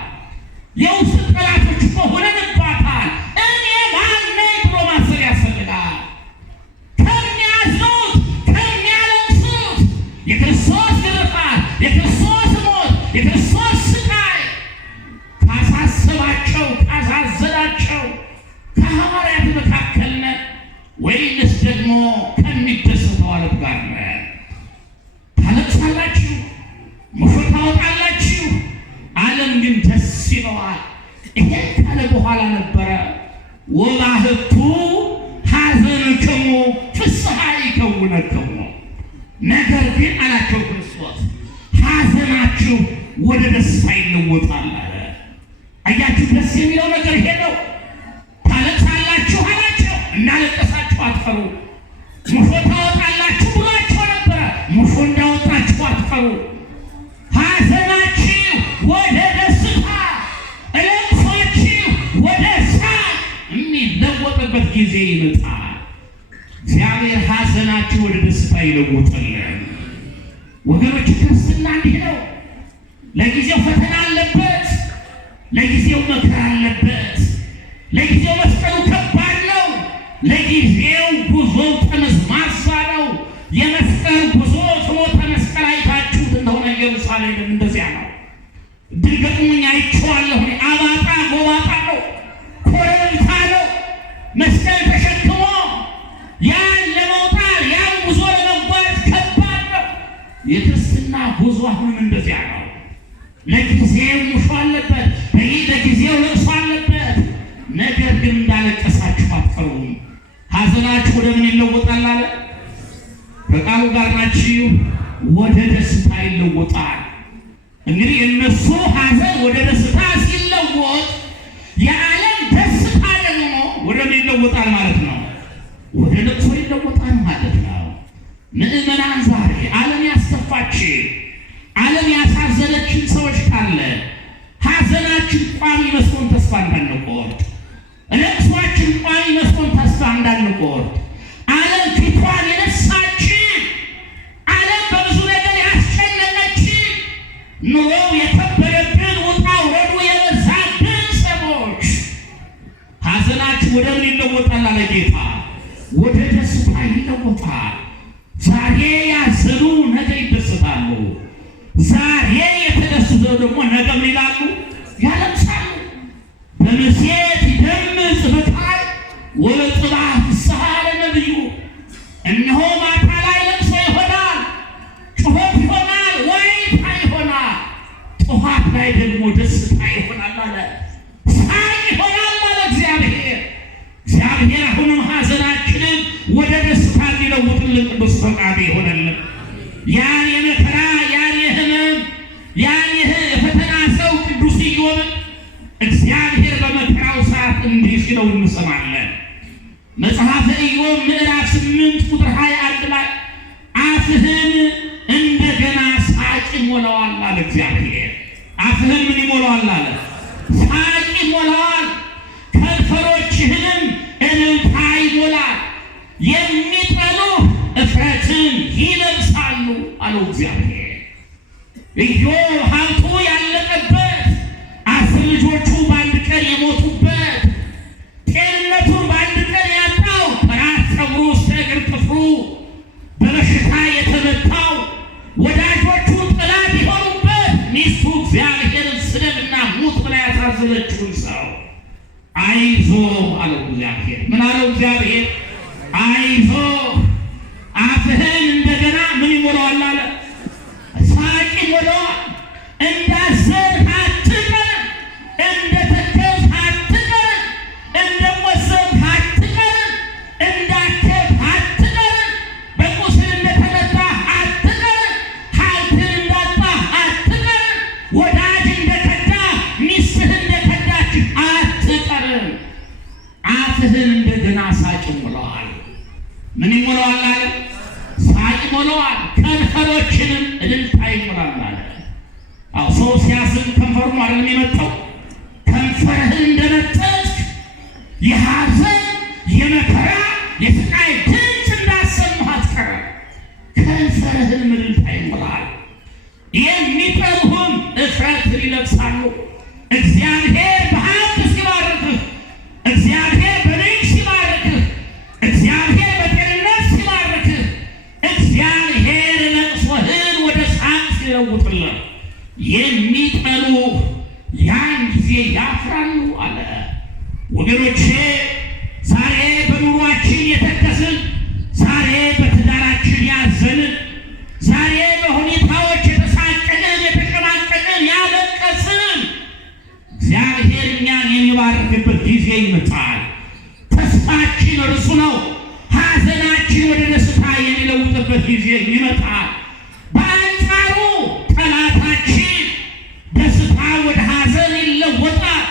የውስጥ ጠላቶች እኮ ሆነንባታል። እኔ ማን ነኝ ብሎ ማሰብ ያስፈልጋል። ከሚያዝኑት ከሚያለቅሱት የክርስቶስ ግርፋት፣ የክርስቶስ ሞት፣ የክርስቶስ ስቃይ ካሳሰባቸው ካሳዘናቸው ከሐዋርያት መካከል ነን ወይንስ ደግሞ ከሚደሰተው ዓለም ጋር ነን? ታለቅሳላችሁ፣ ሙሾ ታወጣላችሁ። ዓለም ግን ደስ ይለዋል። ይሄን ካለ በኋላ ነበረ ወባህቱ ሐዘንክሙ ፍስሐ ይከውነክሙ። ነገር ግን አላቸው ክርስቶስ ሐዘናችሁ ወደ ደስታ ይለወጣል አለ። አያችሁ፣ ደስ የሚለው ነገር ይሄ ነው። ታለቅሳላችሁ አላቸው። እንዳለቀሳችሁ አትፈሩ። ሙሾ ታወጣላችሁ ብሏቸው ነበረ። ሙሾ እንዳወጣችሁ አትፈሩ። ሐዘናችሁ ወደ ደስታ፣ ለቅሷችሁ ወደ ሳቅ የሚለወጥበት ጊዜ ይመጣል። እግዚአብሔር ሐዘናችሁ ወደ ደስታ ይለውጥልን። ወገኖች ክርስትና እንዲህ ነው። ለጊዜው ፈተና አለበት፣ ለጊዜው መከራ አለበት፣ ለጊዜው መስቀሉ ከባድ ነው፣ ለጊዜው ጉዞው ጠመዝማዛ ነው። የመስቀል ጉዞ ፍኖተ መስቀል አይታችሁት እንደሆነ ኢየሩሳሌም እንደዚያ ነው። ድንገቱኛ አይቼዋለሁ። አባጣ ጎባጣ ነው፣ ኮረብታ ነው። መስቀል ተሸክሞ ያን ለመውጣት ያን ጉዞ ለመጓዝ ከባድ ነው። የክርስትና ጉዞ አሁንም እንደዚያ ነው። ለጊዜው ሙሾ አለበት፣ ለጊዜው ለቅሶ አለበት። ነገር ግን እንዳለቀሳችሁ አትቀሩም። ሐዘናችሁ ወደ ምን ይለወጣል አለ? ከቃሉ ጋር ናችሁ። ወደ ደስታ ይለወጣል። እንግዲህ እነሱ ሐዘን ወደ ደስታ ሲለወጥ የዓለም ደስታ ደግሞ ወደ ምን ይለወጣል ማለት ነው? ወደ ለቅሶ ይለወጣል ማለት ነው። ምዕመናን ዛሬ ዓለም ያስከፋችን፣ ዓለም ያሳዘነችን ሰዎች ካለ ሐዘናችን ቋሚ መስሎን ተስፋ እንዳንቆርጥ፣ ለቅሷችን ቋሚ መስሎን ተስፋ እንዳንቆርጥ፣ ዓለም ፊቷን የነሳችን፣ ዓለም በብዙ ነገር ያስጨነቀችን፣ ኑሮው የከበደብን፣ ውጣ ውረዱ የበዛብን ሰዎች ሐዘናችን ወደ ምን ይለወጣል አለ ጌታ? ወደ ደስታ ይለወጣል። ዛሬ ያዘኑ ነገ ይደሰታሉ። ዛሬ የተደሰቱ ደግሞ ነገ ምን ይላሉ? ያለቅሳሉ። በምሴት ይደምጽ በፀሐይ ወበጽባሕ ፍስሐ ለነቢዩ። እነሆ ማታ ላይ ለቅሶ ይሆናል፣ ጩኸት ይሆናል፣ ዋይታ ይሆናል። ጠዋት ላይ ደግሞ ደስታ ይሆናል አለ። ሳቅ ይሆናል አለ እግዚአብሔር። እግዚአብሔር አሁንም ሐዘናችንን ወደ ደስታ እንዲለውጥልን ቅዱስ ፈቃዱ ይሆነልን። ያን የመከራ ያን የሕመም ያን የፈተና ሰው ቅዱስ ኢዮብን እግዚአብሔር በመከራው ሰዓት እንዲህ ሲለው እንሰማለን። መጽሐፈ ኢዮብ ምዕራፍ 8 ቁጥር 21 ላይ አፍህን እንደገና ሳቅ ይሞላዋል አለ እግዚአብሔር። አፍህን ምን ይሞላዋል አለ? ሳቅ ይሞላዋል። ከንፈሮችህንም እልልታ ይሞላል። የሚጠሉህ እፍረትን ይለብሳሉ አለው እግዚአብሔር። ኢዮብ ሀብቱ ያለቀበት፣ 10 ልጆቹ በአንድ ቀን የሞቱበት፣ ጤንነቱን በአንድ ቀን ያጣው፣ ከራስ ፀጉሩ እስከ እግር ጥፍሩ በበሽታ የተመታው፣ ወዳጆቹ ጠላት የሆኑበት፣ ሚስቱ እግዚአብሔርን ስደብና ሙት ብላ ያሳዘነችውን ሰው አይዞ አለው እግዚአብሔር። ምን አለው እግዚአብሔር? አይዞ አፍህን እንደገና ምን ይሞላዋል አለ? ሳቅ ይሞላዋል። እንዳዘንህ አትቀርም፣ እንደተከዝህ አትቀርም፣ እንደወሰንህ አትቀርም፣ እንዳከብህ አትቀርም፣ በቁስል እንደተመታህ አትቀርም፣ ሀብትን እንዳጣህ አትቀርም፣ ወዳጅ እንደከዳህ፣ ሚስትህ እንደከዳችህ አትቀርም። አፍህን እንደገና ሳቅ ይሞላዋል። ምን ይሞላዋል አለ? ሳቅ ይሞላዋል። ከንፈሮችንም እልልታ ይሞላል አለ። አዎ ሰው ሲያዝን ከንፈሩ አይደለም የመጣው። ከንፈርህን እንደነጠቅ የሐዘን የመከራ የስቃይ ድምፅ እንዳሰማህ አትቀርም። ከንፈርህን እልልታ ይሞላል። የሚጠሉህም እፍረትን ይለብሳሉ። እግዚአብሔር በሀብት ሲባርክህ፣ እግዚአብሔር በልጅ ሲባርክህ፣ እግዚአብሔር በጤንነት ሲባርክህ፣ እግዚአብሔር ለቅሶህን ወደ ሳቅ ሲለውጥልህ፣ የሚጠሉ ያን ጊዜ ያፍራሉ አለ። ወገኖቼ ዛሬ በኑሯችን የተከስን፣ ዛሬ በትዳራችን ያዘንን፣ ዛሬ በሁኔታዎች የተሳቀቅን፣ የተሸማቀቅን፣ ያለቀስን፣ እግዚአብሔር እኛን የሚባርክበት ጊዜ ይመጣል። ተስፋችን እርሱ ነው። ሐዘናችን ወደ ደስታ የሚለውጥበት ጊዜ ይመጣል። በአንጻሩ ጠላታችን ደስታ ወደ ሐዘን ይለወጣል።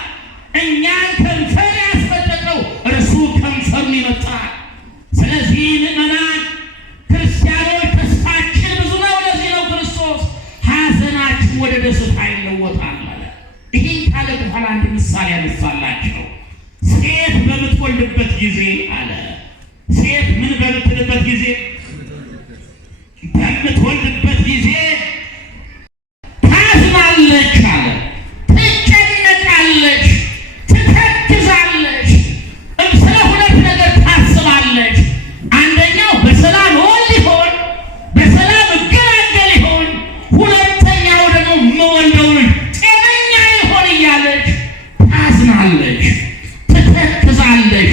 እኛን ከንፈር ያስፈለጠው እርሱ ከንፈሩን ይመጣል። ስለዚህ ምዕመናን ክርስቲያኖች ተስፋችን ብዙ ነው። ለዚህ ነው ክርስቶስ ሐዘናችን ወደ ደስታ ይለወጣል ማለት። ይህን ካለ በኋላ አንድ ምሳሌ ያነሳላቸው። ሴት በምትወልድበት ጊዜ አለ። ሴት ምን በምትልበት ጊዜ? በምትወልድበት ጊዜ ታዝናለች አለ። ትጨነቃለች፣ ትተክዛለች፣ ስለ ሁለት ነገር ታስባለች። አንደኛው በሰላም ወልድ ይሆን፣ በሰላም እገላገል ይሆን፣ ሁለተኛው ደግሞ የምወልደው ልጅ ጤነኛ ይሆን እያለች ታዝናለች፣ ትተክዛለች፣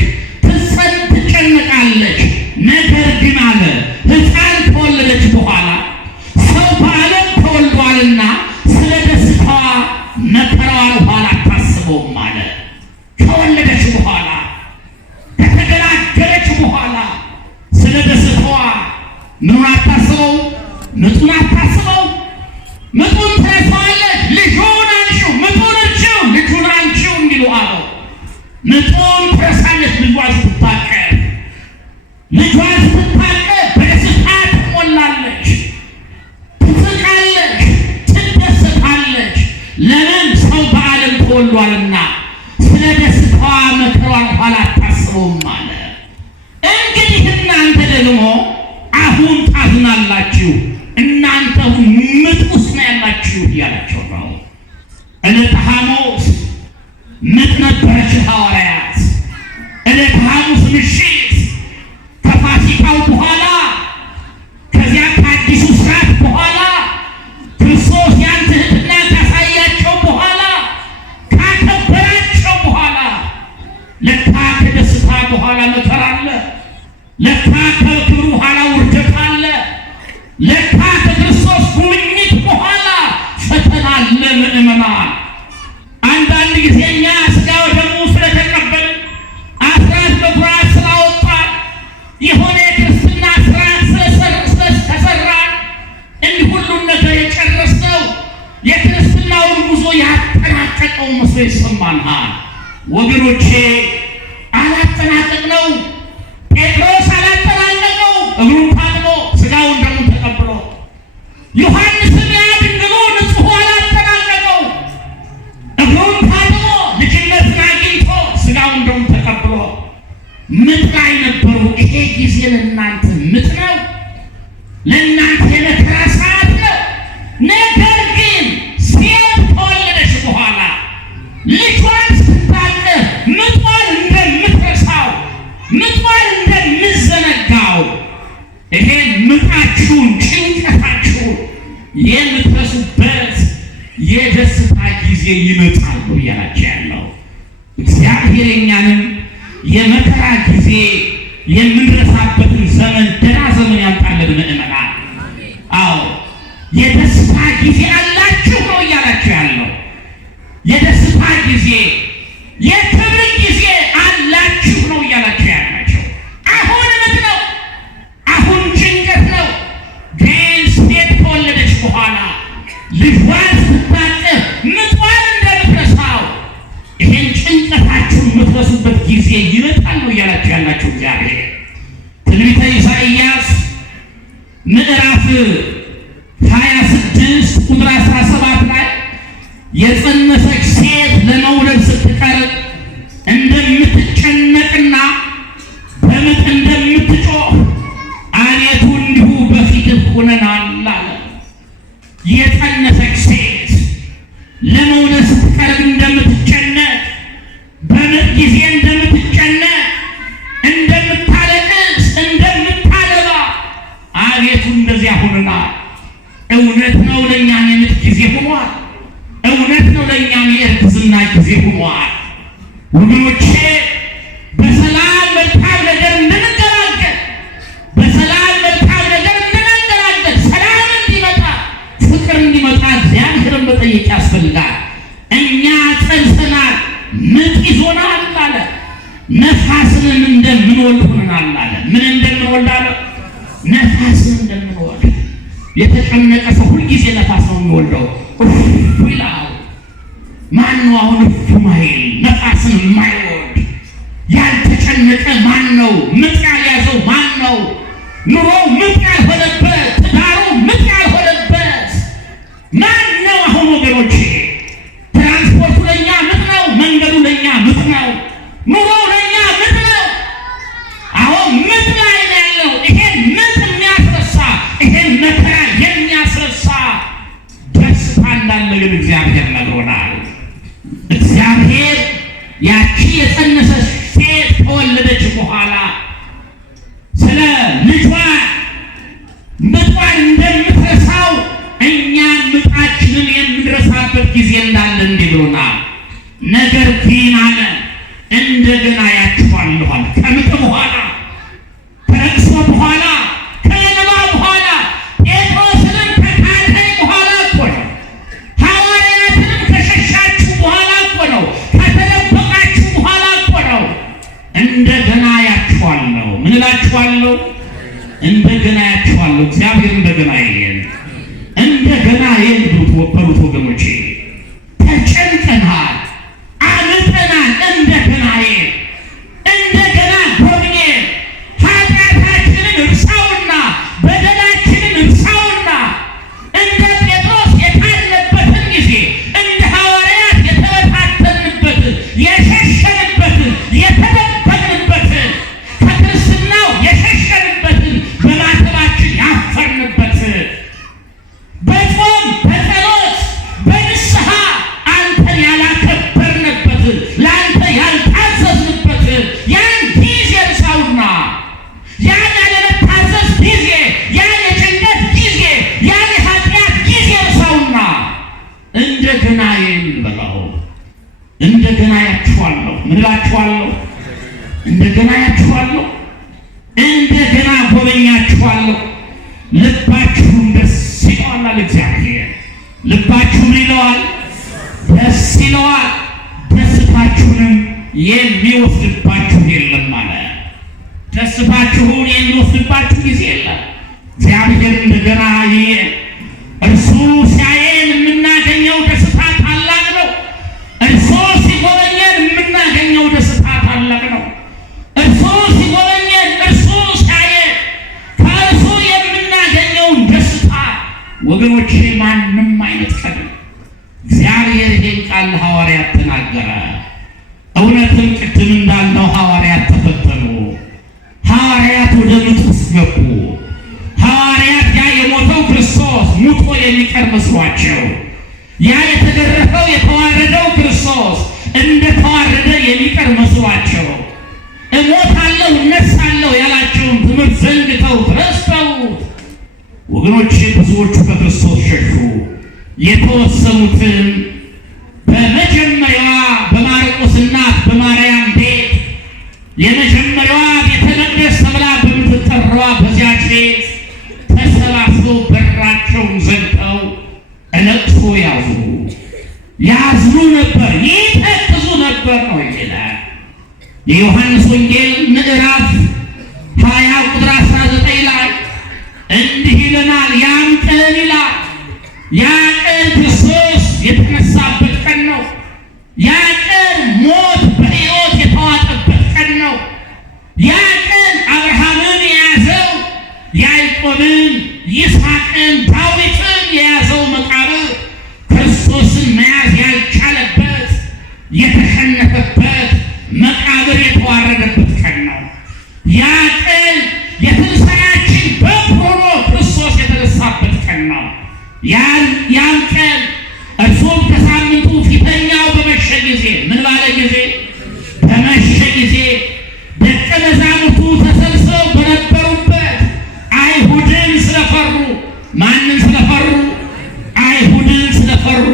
ትጨነቃለች። ነገር ግን አለ ሕፃን ከወለደች በኋላ ሰው በዓለም ተወልዷልና ስለ ደስታዋ መከራዋን በኋላ አታስበውም አለ። ከወለደች በኋላ ከተገላገለች በኋላ ስለ ደስታዋ ምኑን አታስበው? ምጡን አታስበው። ምጡን ትረሳዋለች። ልጁን አንሺው፣ ምጡን እርሺው፣ ልጁን አንሺው እንዲሉ አለው። ምጡን ትረሳለች። ልጇን ስትታቀፍ፣ ልጇን ስትታቀፍ በደስታ ትሞላለች፣ ትስቃለች፣ ትደሰታለች። ለምን? ሰው በዓለም ተወልዷልና ስለ ደስታዋ መከራዋን ኋላ አታስበውም አለ። እንግዲህ እናንተ ደግሞ አሁን ታዝናላችሁ፣ እናንተ ምጥ ውስጥ ነው ያላችሁ እያላቸው ነው። ዕለተ ሐሙስ ምጥ ነበረች ሐዋርያት። ዕለተ ሐሙስ ምሽት ከፋሲካው በኋላ ከዚያ ከአዲሱ ሥርዓት በኋላ ክርስቶስ ያን ትሕትና ካሳያቸው በኋላ ካከበራቸው በኋላ ለካ ከደስታ በኋላ መከራ አለ። ለካ ከክብሩ በኋላ ውርደት አለ። ለካ ከክርስቶስ ጉብኝት በኋላ ፈተና አለ። ምእመናን አንዳንድ ጊዜ እኛ ሥጋ ወደሙ ስለተቀበልን አስራት በኩራት ስላወጣን የሆነ የክርስትና ስርዓት ስለተሰራን እንዲህ ሁሉን ነገር የጨረስነው ያጠናቀቀው መስሎ ይሰማናል። ወገኖቼ አላጠናቀቅነው። ጴጥሮስ አላጠናቀቀው፣ እግሩን ታጥቦ ሥጋውን ደሙን ተቀብሎ። ዮሐንስም ያ ድንግሉ ንጹሕ አላጠናቀቀው፣ እግሩን ታጥቦ ልጅነትን አግኝቶ ሥጋውን ደሙን ተቀብሎ። ምጥ ላይ ነበሩ። ይሄ ጊዜ ለእናንተ ምጥ ነው፣ ለእናንተ የመከራ ሰዓት ነው። ነገር ግን ሴት ከወለደች በኋላ ልጇን ስታቅፍ ምጧን እንደምትረሳው፣ ምጧን እንደምትዘነጋው ይሄን ምጣችሁን ጭንቀታችሁን የምትረሱበት የደስታ ጊዜ ይመጣሉ እያላቸው ያለው እግዚአብሔር የእኛንም የመከራ ጊዜ የምንረሳበትን ዘመን ደህና ዘመን ያምጣልን ምእመናን። አዎ የደስታ ጊዜ አላችሁ ነው እያላችሁ ያለው። የደስታ ጊዜ የክብር ጊዜ አላችሁ ነው እያላችሁ ያላቸው። አሁን ምጥ ነው፣ አሁን ጭንቀት ነው። ግን ሴት ከወለደች በኋላ ልጇን ስታቅፍ ምጧን እንደምትረሳው ይሄን ጭንቀታችሁን የምትረሱበት ጊዜ ይመጣል ነው እያላችሁ ያላችሁ እግዚአብሔር። ትንቢተ ኢሳይያስ ምዕራፍ 26 ቁጥር 17 ላይ የጸነሰች ሴት ለመውለድ ስትቀርብ እንደምትጨነቅና በምጥ እንደምትጮህ አቤቱ እንዲሁ በፊትህ ሆነናል አለ። የጸነሰች ሴት ለመውለድ ስትቀርብ እንደምትጨነቅ፣ በምጥ ጊዜ እንደምትጨነቅ፣ እንደምታለቅስ፣ እንደምታለባ አቤቱ እንደዚያ ሆነናል። እውነት ነው፣ ለእኛም የምጥ ጊዜ ሆኗል። እውነት ነው፣ ለእኛም የእርግዝና ጊዜ ሆኗል። ወገኖቼ በሰላም መልካም ነገር እንድንገራገር፣ በሰላም መልካም ነገር እንድንገራገር፣ ሰላም እንዲመጣ፣ ፍቅር እንዲመጣ እግዚአብሔርን መጠየቅ ያስፈልጋል። እኛ ጸንሰናል፣ ምጥ ይዞናል አለ። ነፋስንም እንደምንወልድ ሆነናል አለ። ምን እንደምንወልድ አለ? ነፋስን እንደምንወልድ። የተጨነቀ ሰው ሁልጊዜ ነፋስ ነው የሚወልደው። ይላል ማን ነው? አሁን ማይል ነፋስን የማይወድ ያልተጨነቀ ማን ነው? ምጥ ያልያዘው ማን ነው? ኑሮ ምጥ ያልሆነበት፣ ትዳሩ ምጥ ያልሆነበት ማን ነው? አሁን ወገኖቼ ትራንስፖርቱ ለእኛ ምጥ ነው፣ መንገዱ ለእኛ ምጥ ነው፣ ኑሮ ለእኛ ምጥ ነው። አሁን ምጥ ላይ ነው ያለው። ይሄን ምጥ የሚያስረሳ፣ ይሄን መከራ የሚያስረሳ ደስታ እንዳለ ግን እግዚአብሔር ነግሮናል። እግዚአብሔር ያቺ የጸነሰች ሴት ከወለደች በኋላ ስለ ልጇ ምጧን እንደምትረሳው እኛን ምጣችንን የምንረሳበት ጊዜ እንዳለ እንዲህ ብሎናል። ነገር ግን አለ እንደገና ያችኋለኋል። ከምጥ በኋላ ከለቅሶ በኋላ ከእንባ በኋላ ጴጥሮስንም ከካደኝ በኋላ እኮ ነው። ሐዋርያትንም ከሸሻችሁ በኋላ እኮ ነው። ከተደበቃችሁ በኋላ እኮ ነው። እንደገና ያችኋለሁ። ምን እላችኋለሁ? እንደገና ያችኋለሁ። እግዚአብሔር እንደገና ይሄን እንደገና በሉት ወገኖቼ። ተጨንቀናል፣ አምጠናል። እንደገና እንደገና ጎብኘን። ኃጢአታችንን እርሳውና በደላችንን እርሳውና እንደ ጴጥሮስ የታለበትን ጊዜ እንደ ሐዋርያት የተበታተንበትን፣ የሸሸንበትን፣ የተደበቅንበትን፣ ከክርስትናው የሸሸንበትን፣ በማተባችን ያፈርንበትን፣ በጾም በጸሎት በንስሐ አንተን ያላከበርንበትን፣ ለአንተ ያልታዘዝንበትን ያን ጊዜ እርሳውና ያን ያለመታዘዝ ጊዜ፣ ያን የጭንቀት ጊዜ፣ ያን የኃጢአት ጊዜ እርሳውና እንደገና በለው። እንደገና ያችኋለሁ። ምን እላችኋለሁ? እንደገና ያችኋለሁ። እንደገና ጎበኛችኋለሁ። ልባችሁም ደስ ይለዋል። እግዚአብሔር ልባችሁ ምን ይለዋል? ደስ ይለዋል። ደስታችሁንም የሚወስድባችሁ የለም አለ። ደስታችሁን የሚወስድባችሁ ጊዜ የለም። እግዚአብሔር እንደገና እርሱ ሲያየን የምናገኘው ደስታ ታላቅ ነው። ቃል ሐዋርያት ተናገረ። እውነትም ቅድም እንዳልነው ሐዋርያት ተፈተኑ። ሐዋርያት ወደ ምጥ ውስጥ ገቡ። ሐዋርያት ያ የሞተው ክርስቶስ ሙቶ የሚቀር መስሏቸው፣ ያ የተገረፈው የተዋረደው ክርስቶስ እንደ ተዋረደ የሚቀር መስሏቸው፣ እሞታለሁ እነሳለሁ ያላቸውን ትምህርት ዘንግተው ረስተውት፣ ወገኖቼ ብዙዎቹ ከክርስቶስ ሸሹ። የተወሰኑትን በመጀመሪያዋ በማርቆስ እናት በማርያም ቤት የመጀመሪያዋ ቤተ መቅደስ ተብላ በምትጠራዋ በዚያች ቤት ተሰባስበው በራቸውን ዘግተው ለቅሶ ያዝኑ ነበር፣ ይተክዙ ነበር ነው ይላል የዮሐንስ ወንጌል ምዕራፍ 20 ቁጥር 19 ላይ እንዲህ ይለናል። ያም ቀን ይላል ያ ቀን ክርስቶስ የተነሳበት ቀን ነው። ያ ቀን ሞት በሕይወት የተዋጠበት ቀን ነው። ያ ቀን አብርሃምን የያዘው ያዕቆብን፣ ይስሐቅን፣ ዳዊትን የያዘው መቃብር ክርስቶስን መያዝ ያልቻለበት የተሸነፈበት መቃብር የተዋረደበት ቀን ነው። ያ ቀን የትንሣኤያችን በግ ሆኖ ክርስቶስ የተነሳበት ቀን ነው። ያን ቀን እርሱም ከሳምንቱ ፊተኛው በመሸ ጊዜ ምን ባለ ጊዜ? በመሸ ጊዜ ደቀ መዛሙርቱ ተሰብስበው በነበሩበት አይሁድን ስለፈሩ፣ ማንን ስለፈሩ? አይሁድን ስለፈሩ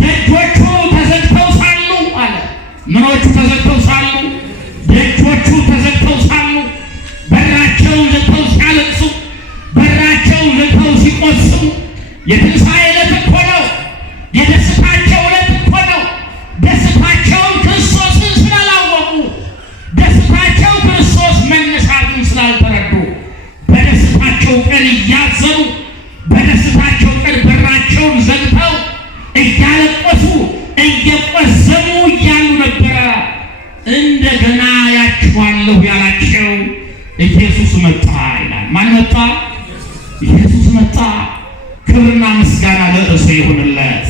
ደጆቹ ተዘግተው ሳሉ አለ። ምኖቹ ተዘግተው ሳሉ? ደጆቹ ተዘግተው ሳሉ፣ በራቸውን ዘግተው ሲያለቅሱ፣ በራቸውን ዘግተው ሲቆስሙ፣ የትንሣኤ ዕለት እኮ ነው። የደስታቸው ዕለት እኮ ነው። ደስታቸውን ክርስቶስን ስላላወቁ፣ ደስታቸው ክርስቶስ መነሳቱን ስላልተረዱ በደስታቸው ቀን እያዘኑ፣ በደስታቸው ቀን በራቸውን ዘግተው እያለቀሱ እየቆዘሙ እያሉ ነበረ እንደገና ያችኋለሁ ያላቸው ኢየሱስ መጣ ይላል። ማን መጣ? ኢየሱስ መጣ። ክብርና ምስጋና ለእርሱ ይሁንለት።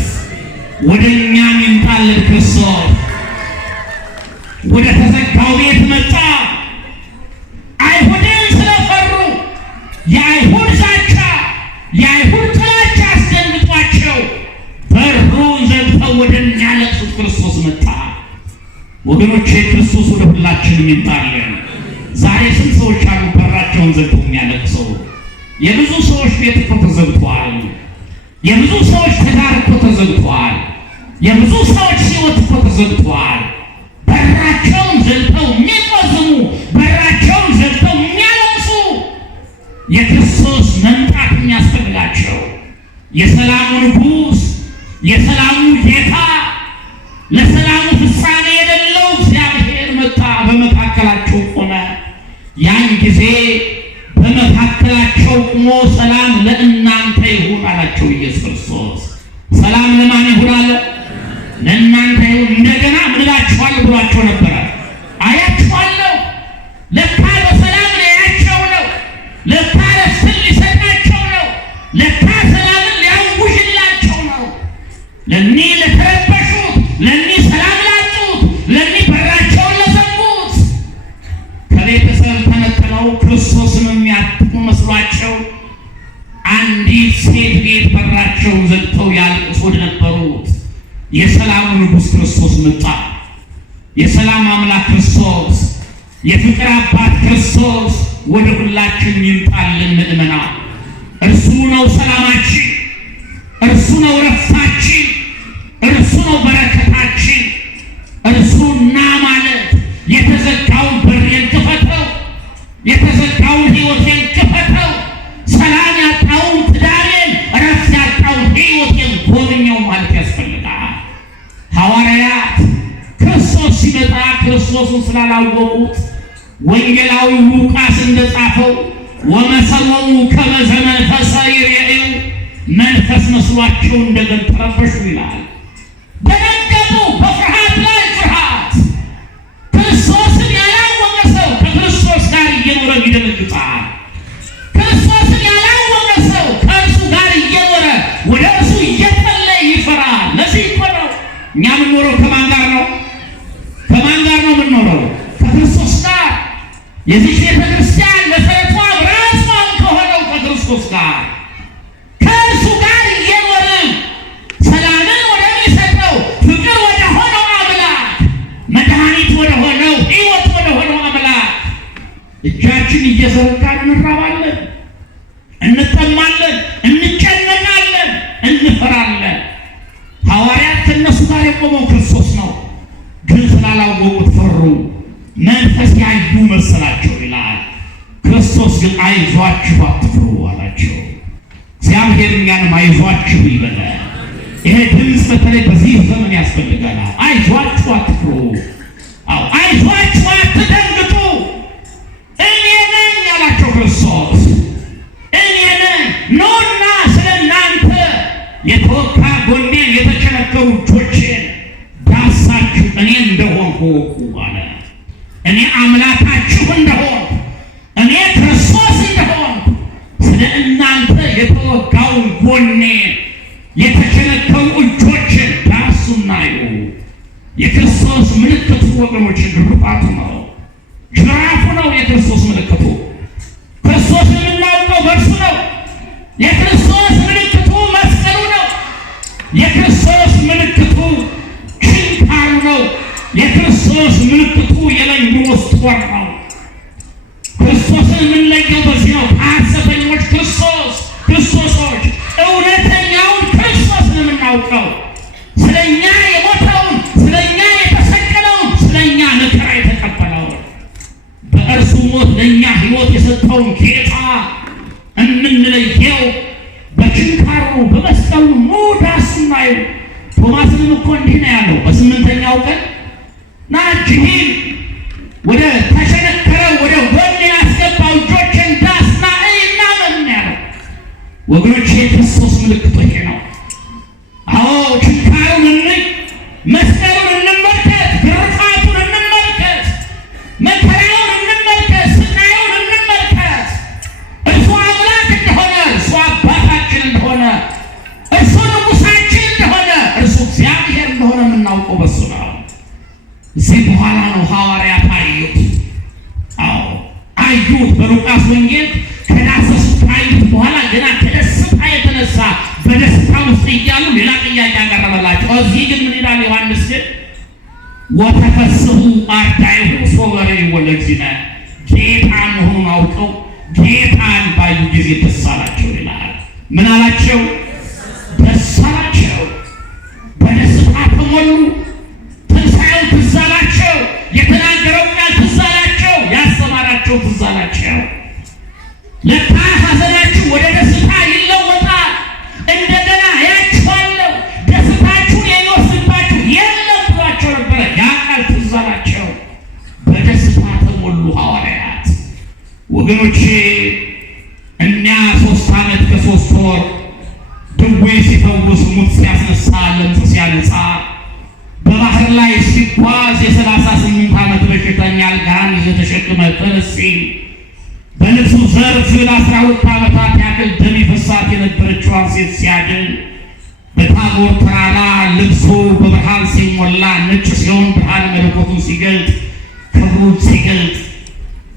ወደ እኛ ይምጣልን ክርስቶስ። ወደ ተዘጋው ቤት መጣ። አይሁድን ስለፈሩ የአይሁድ ዛቻ፣ የአይሁድ ጥላቻ አስደንግጧቸው በሩን ዘግተው ወደ የሚያለቅሱት ክርስቶስ መጣ። ወገኖቼ ክርስቶስ ወደ ሁላችንም ይምጣልን። ዛሬ ስንት ሰዎች አሉ በራቸውን ዘግተው የሚያለቅሰው? የብዙ ሰዎች ቤት እኮ ተዘግቷል። የብዙ ሰዎች ትዳር እኮ ተዘግቷል። የብዙ ሰዎች ሕይወት እኮ ተዘግቷል። በራቸውን ዘግተው የሚቆዝሙ፣ በራቸውን ዘግተው የሚያለቅሱ የክርስቶስ መምጣት የሚያስፈልጋቸው የሰላሙ ንጉሥ፣ የሰላሙ ጌታ፣ ለሰላሙ ፍጻሜ የሌለው እግዚአብሔር መጣ፣ በመካከላቸው ቆመ። ያን ጊዜ በመካከላቸው ቆሞ ሰላም ለእናንተ ይሁን አላቸው ኢየሱስ ክርስቶስ። ሰላም ለማን ይሁን አለ? ለእናንተ ይሁን። እንደገና ምን እላችኋለሁ ብሏቸው ነበረ። አያችኋለሁ። ለካ በሰላም ሊያያቸው ነው። ለካ ረፍትን ሊሰጣቸው ነው። ለካ ሰላምን ሊያውጅላቸው ነው። ለእኒህ ለተረበሹት፣ ለእኒህ ሰላም ላጡት፣ ለእኒህ በራቸውን ለዘጉት ከቤተሰብ ተነጥለው ክርስቶስን የሚያጥቁ መስሏቸው አንዲት ሴት ቤት በራቸውን ዘግተው ያልቅሱ ወደ ነበሩት የሰላሙ ንጉሥ ክርስቶስ መጣ። የሰላም አምላክ ክርስቶስ፣ የፍቅር አባት ክርስቶስ ወደ ሁላችን ይምጣልን ምእመናን። እርሱ ነው ሰላማችን፣ እርሱ ነው ረፍታችን፣ እርሱ ነው በረከታችን። እርሱና ማለት የተዘጋውን በሬን ክፈተው፣ የተዘጋውን ሕይወቴን ክፈተው፣ ሰላም ያጣውን ትዳሬን፣ ረፍት ያጣውን ሕይወቴን ጎብኘው ማለት ያስፈልጋል። ሐዋርያት ክርስቶስ ሲመጣ ክርስቶስን ስላላወቁት ወንጌላዊ ሉቃስ እንደጻፈው ወመሰሎሙ ከመ ዘመንፈሰ ይሬዩ፣ መንፈስ መስሏቸው እንደገና ተረበሹ ይላል። ደነገጡ፣ በፍርሃት ላይ ፍርሃት። ክርስቶስን ያላወቀ ሰው ከክርስቶስ ጋር እየኖረ ይደነግጣል። ክርስቶስን ያላወቀ ሰው ከእርሱ ጋር እየኖረ ወደ እርሱ እየጸለየ ይፈራል። ለዚህ እኮ ነው እኛ የምንኖረው ከማን ጋር ነው? ከማን ጋር ነው የምንኖረው? ከክርስቶስ ጋር። የዚህ ቤተክርስቲያን መሰረቷ ራሷን ከሆነው ከክርስቶስ ጋር ከእርሱ ጋር እየኖርን ሰላምን ወደሚሰጠው ፍቅር ወደ ሆነው አምላክ መድኃኒት ወደ ሆነው ሕይወት ወደ ሆነው አምላክ እጃችን እየዘረጋን እንራባለን፣ እንጠማለን፣ እንጨነቃለን፣ እንፈራለን። ሐዋርያት ከእነሱ ጋር የቆመው ክርስቶስ ነው፣ ግን ስላላወቁት ፈሩ፣ መንፈስ ያዩ መሰላቸው ይላል። ክርስቶስ ግን አይዟችሁ አትፍሩ አላቸው። እግዚአብሔር እኛንም አይዟችሁ ይበላል። ይሄ ድምፅ በተለይ በዚህ ዘመን ያስፈልገናል። አይዟችሁ አትፍሩ፣ አይዟችሁ አትደንግጡ። እኔ ነኝ ያላቸው ክርስቶስ እኔ ነኝ፣ ኑና ስለ እናንተ የተወጋ ጎኔን የተቸነከሩ እጆቼን ዳሳችሁ እኔ እንደሆንኩ እወቁ አለ። እኔ አምላካችሁ እንደሆንኩ፣ እኔ ክርስቶስ እንደሆንኩ ስለ እናንተ የተወጋውን ጎኔን የተቸነከሩ እጆችን ዳሱና እዩ። የክርስቶስ ምልክቱ ወገኖች ግርፋቱ ነው፣ ጅራፉ ነው። የክርስቶስ ምልክቱ ክርስቶስን የምናውቀው በእርሱ ነው። የክርስቶስ ምልክቱ መስቀሉ ነው። የክርስቶስ ምልክቱ ችንካሩ ነው። የክርስቶስ ምልክቱ የለንጉሮስ ጦር ነው። ክርስቶስን የምንለየው በዚህ ነው። ከሐሰተኞች ክርስቶሶች እውነተኛውን ክርስቶስን የምናውቀው ስለኛ የሞተውን፣ ስለኛ የተሰቀለውን፣ ስለኛ መከራ የተቀበለውን በእርሱ ሞት ለእኛ ሕይወት የሰጠውን ጌታ የምንለየው በችንካሩ በመስቀሉ ዳሱና እዩ። ቶማስንም እኮ እንዲህ ነው ያለው በስምንተኛው ቀን ና እጅህን ወደ ተሸነከረው ወደ ጎኔ ያስገባው እጆችን ዳስና እይና ምን ያለው ወገኖች፣ የክርስቶስ ምልክቱ ይሄ ነው። አዎ ችንካሩን እንይ፣ መስቀሉን እንመልከት፣ ግርፋቱን እንመልከት፣ መከራውን እንመልከት፣ ስቃዩን እንመልከት። እርሱ አምላክ እንደሆነ፣ እርሱ አባታችን እንደሆነ፣ እርሱ ንጉሳችን እንደሆነ፣ እርሱ እግዚአብሔር እንደሆነ የምናውቀው በሱ ነው። እዚህ በኋላ ነው ሐዋርያት አዩት። አዎ አዩት። በሉቃስ ወንጌል ከዳሰሱት ካዩት በኋላ ገና ከደስታ የተነሳ በደስታ ውስጥ እያሉ ሌላ ጥያቄ ያቀረበላቸው። እዚህ ግን ምን ይላል ዮሐንስ? ግን ወተፈስሑ አርዳኢሁ ሶበ ርኢዎ ለእግዚእነ፣ ጌታ መሆኑን አውቀው ጌታን ባዩ ጊዜ ደስ አላቸው ይላል። ምን አላቸው? ደስ አላቸው። በደስታ ተሞሉ። ትንሣኤው ትዝ አላቸው። የተናገረው ቃል ትዝ አላቸው። ያስተማራቸው ትዝ አላቸው። ለካ ሐዘናችሁ ወደ ደስታ ይለወጣል። እንደገና ያችኋለሁ፣ ደስታችሁን የሚወስድባችሁ የለም ብሏቸው ነበረ። ያ ቃል ትዝ አላቸው። በደስታ ተሞሉ ሐዋርያት። ወገኖቼ እኛ 3 ዓመት ከ3 ወር ድዌ ሲፈውስ፣ ሙት ሲያስነሳ፣ ለምጽ ሲያነጻ፣ በባህር ላይ ሲጓዝ የ38 ዓመት በሽተኛ አልጋህን ይዘህ ተሸክመህ ተነስ ሲል፣ በልብሱ ዘርፍ ለ12 ዓመታት ያክል ደም ይፈሳት የነበረችዋን ሴት ሲያድን፣ በታቦር ተራራ ልብሱ በብርሃን ሲሞላ ነጭ ሲሆን ብርሃነ መለኮቱን ሲገልጥ፣ ክብሩን ሲገልጥ፣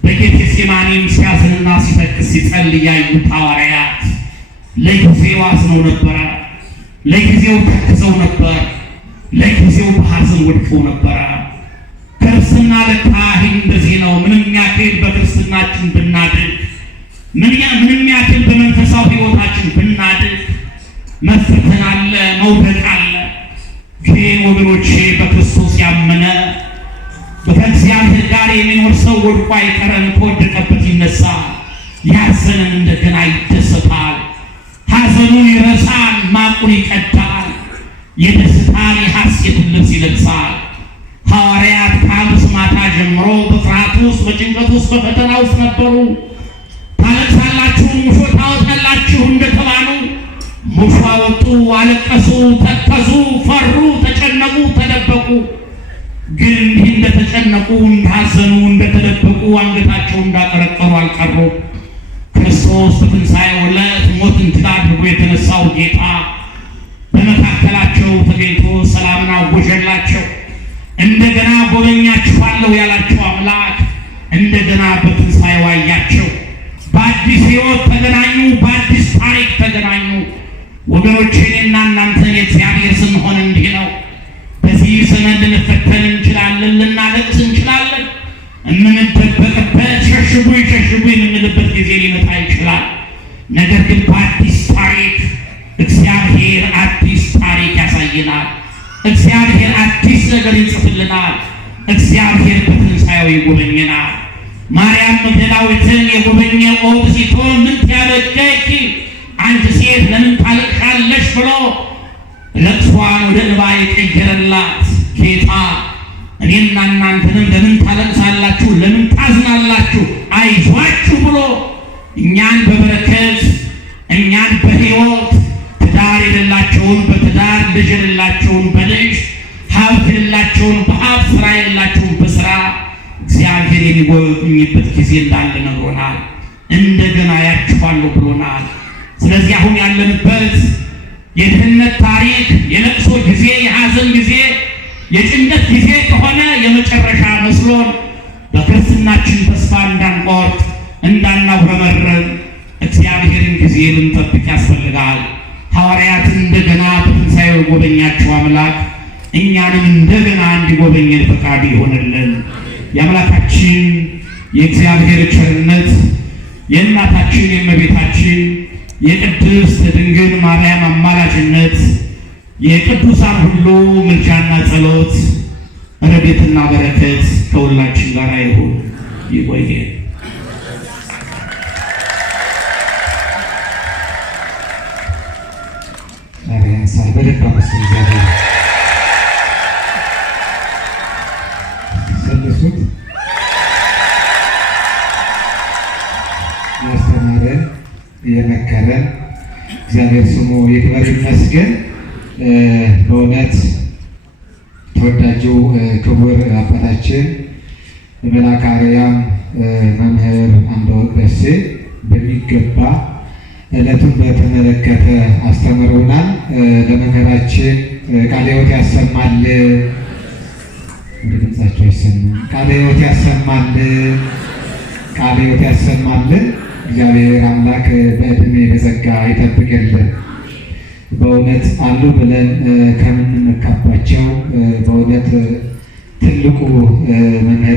በጌቴሴማኒም ሲያዝንና ሲተክዝ ሲጸልይ ያዩት ሐዋርያት ለጊዜው አዝነው ነበረ፣ ለጊዜው ተክዘው ነበር፣ ለጊዜው በሐዘን ወድቀው ነበረ። ክርስትና ለካ እንደዚህ ነው። ምንም ያክል በክርስትናችን ብናድግ፣ ምንም ያክል በመንፈሳዊ ሕይወታችን ብናድግ መፈተን አለ፣ መውደቅ አለ። ግን ወገኖቼ በክርስቶስ ያመነ ከእግዚአብሔር ጋር የሚኖር ሰው ወድቆ አይቀርም፣ ከወደቀበት ይነሳል። ያዘነን እንደገና ይደሰታል። ሐዘኑን ይረሳል፣ ማቁን ይቀዳል። የደስታን የሐሴትን ልብስ ይለብሳል። ሐዋርያት ከሐሙስ ማታ ጀምሮ በፍርሃት ውስጥ፣ በጭንቀት ውስጥ፣ በፈተና ውስጥ ነበሩ። ታለቅሳላችሁ፣ ሙሾ ታወጣላችሁ እንደተባሉ ሙሾ አወጡ፣ አለቀሱ፣ ተከዙ፣ ፈሩ፣ ተጨነቁ፣ ተደበቁ። ግን እንዲህ እንደተጨነቁ፣ እንዳዘኑ፣ እንደተደበቁ አንገታቸው እንዳቀረቀሩ አልቀሩ። ክርስቶስ በትንሣኤው ዕለት ሞትን ድል አድርጎ የተነሳው ጌታ በመካከላቸው ተገኝቶ ሰላምን አወጀ፣ ጎበኛችኋለሁ ያላቸው አምላክ እንደገና በትንሣኤው አያቸው። በአዲስ ሕይወት ተገናኙ፣ በአዲስ ታሪክ ተገናኙ። ወገኖቼ እኔና እናንተ የእግዚአብሔር ስንሆን እንዲህ ነው። በዚህ ዘመን ልንፈተን እንችላለን፣ ልናለቅስ እንችላለን። የምንደበቅበት ሸሽጉኝ የምንልበት ጊዜ ሊመጣ ይችላል። ነገር ግን በአዲስ ታሪክ እግዚአብሔር አዲስ ታሪክ ያሳየናል። እግዚአብሔር አዲስ ነገር ይጽፍልናል። እግዚአብሔር በትንሣኤው ይጎበኘናል። ማርያም መግደላዊትን የጎበኘ ኦድ ሲቶን ምን ያለቀቂ አንድ ሴት ለምን ታለቅሻለሽ ብሎ ለቅሷን ወደ እንባ የቀየረላት ጌታ እኔና እናንተንም ለምን ታለቅሳላችሁ፣ ለምን ታዝናላችሁ፣ አይዟችሁ ብሎ እኛን በበረከት እኛን በሕይወት ትዳር የሌላቸውን በትዳር ልጅ የሌላቸውን በልጅ ሀብት የሌላቸውን በሀብት ስራ የሌላቸውን በስራ እግዚአብሔር የሚጎበኝበት ጊዜ እንዳለ ነግሮናል። እንደገና ያችኋለሁ ብሎናል። ስለዚህ አሁን ያለንበት የድህነት ታሪክ፣ የለቅሶ ጊዜ፣ የሐዘን ጊዜ፣ የጭንቀት ጊዜ ከሆነ የመጨረሻ መስሎን በክርስትናችን ተስፋ እንዳንቆርጥ እንዳናጉረመረም እግዚአብሔርን ጊዜ ልንጠብቅ ያስፈልጋል። ሐዋርያትን እንደገና በትንሣኤው የጎበኛቸው አምላክ እኛንም እንደገና እንዲጎበኘን ፈቃዱ ይሆንልን። የአምላካችን የእግዚአብሔር ቸርነት የእናታችን የእመቤታችን የቅድስት ድንግል ማርያም አማላጅነት የቅዱሳን ሁሉ ምልጃና ጸሎት ረድኤትና በረከት ከሁላችን ጋር ይሁን። ይቆየን። ያስተማረን የመከረን እግዚአብሔር ስሙ ይክበር ይመስገን። በእውነት ተወዳጁ ክቡር አባታችን መልአከ አርያም መምህር አምደወርቅ ደሴ በሚገባ ዕለቱን በተመለከተ አስተምረውናል። ለመምህራችን ቃለ ሕይወት ያሰማል። ድምጻቸው ይሰማል። ቃለ ሕይወት ያሰማል። ቃለ ሕይወት ያሰማል። እግዚአብሔር አምላክ በዕድሜ በጸጋ ይጠብቅልን። በእውነት አሉ ብለን ከምንመካባቸው በእውነት ትልቁ መምህር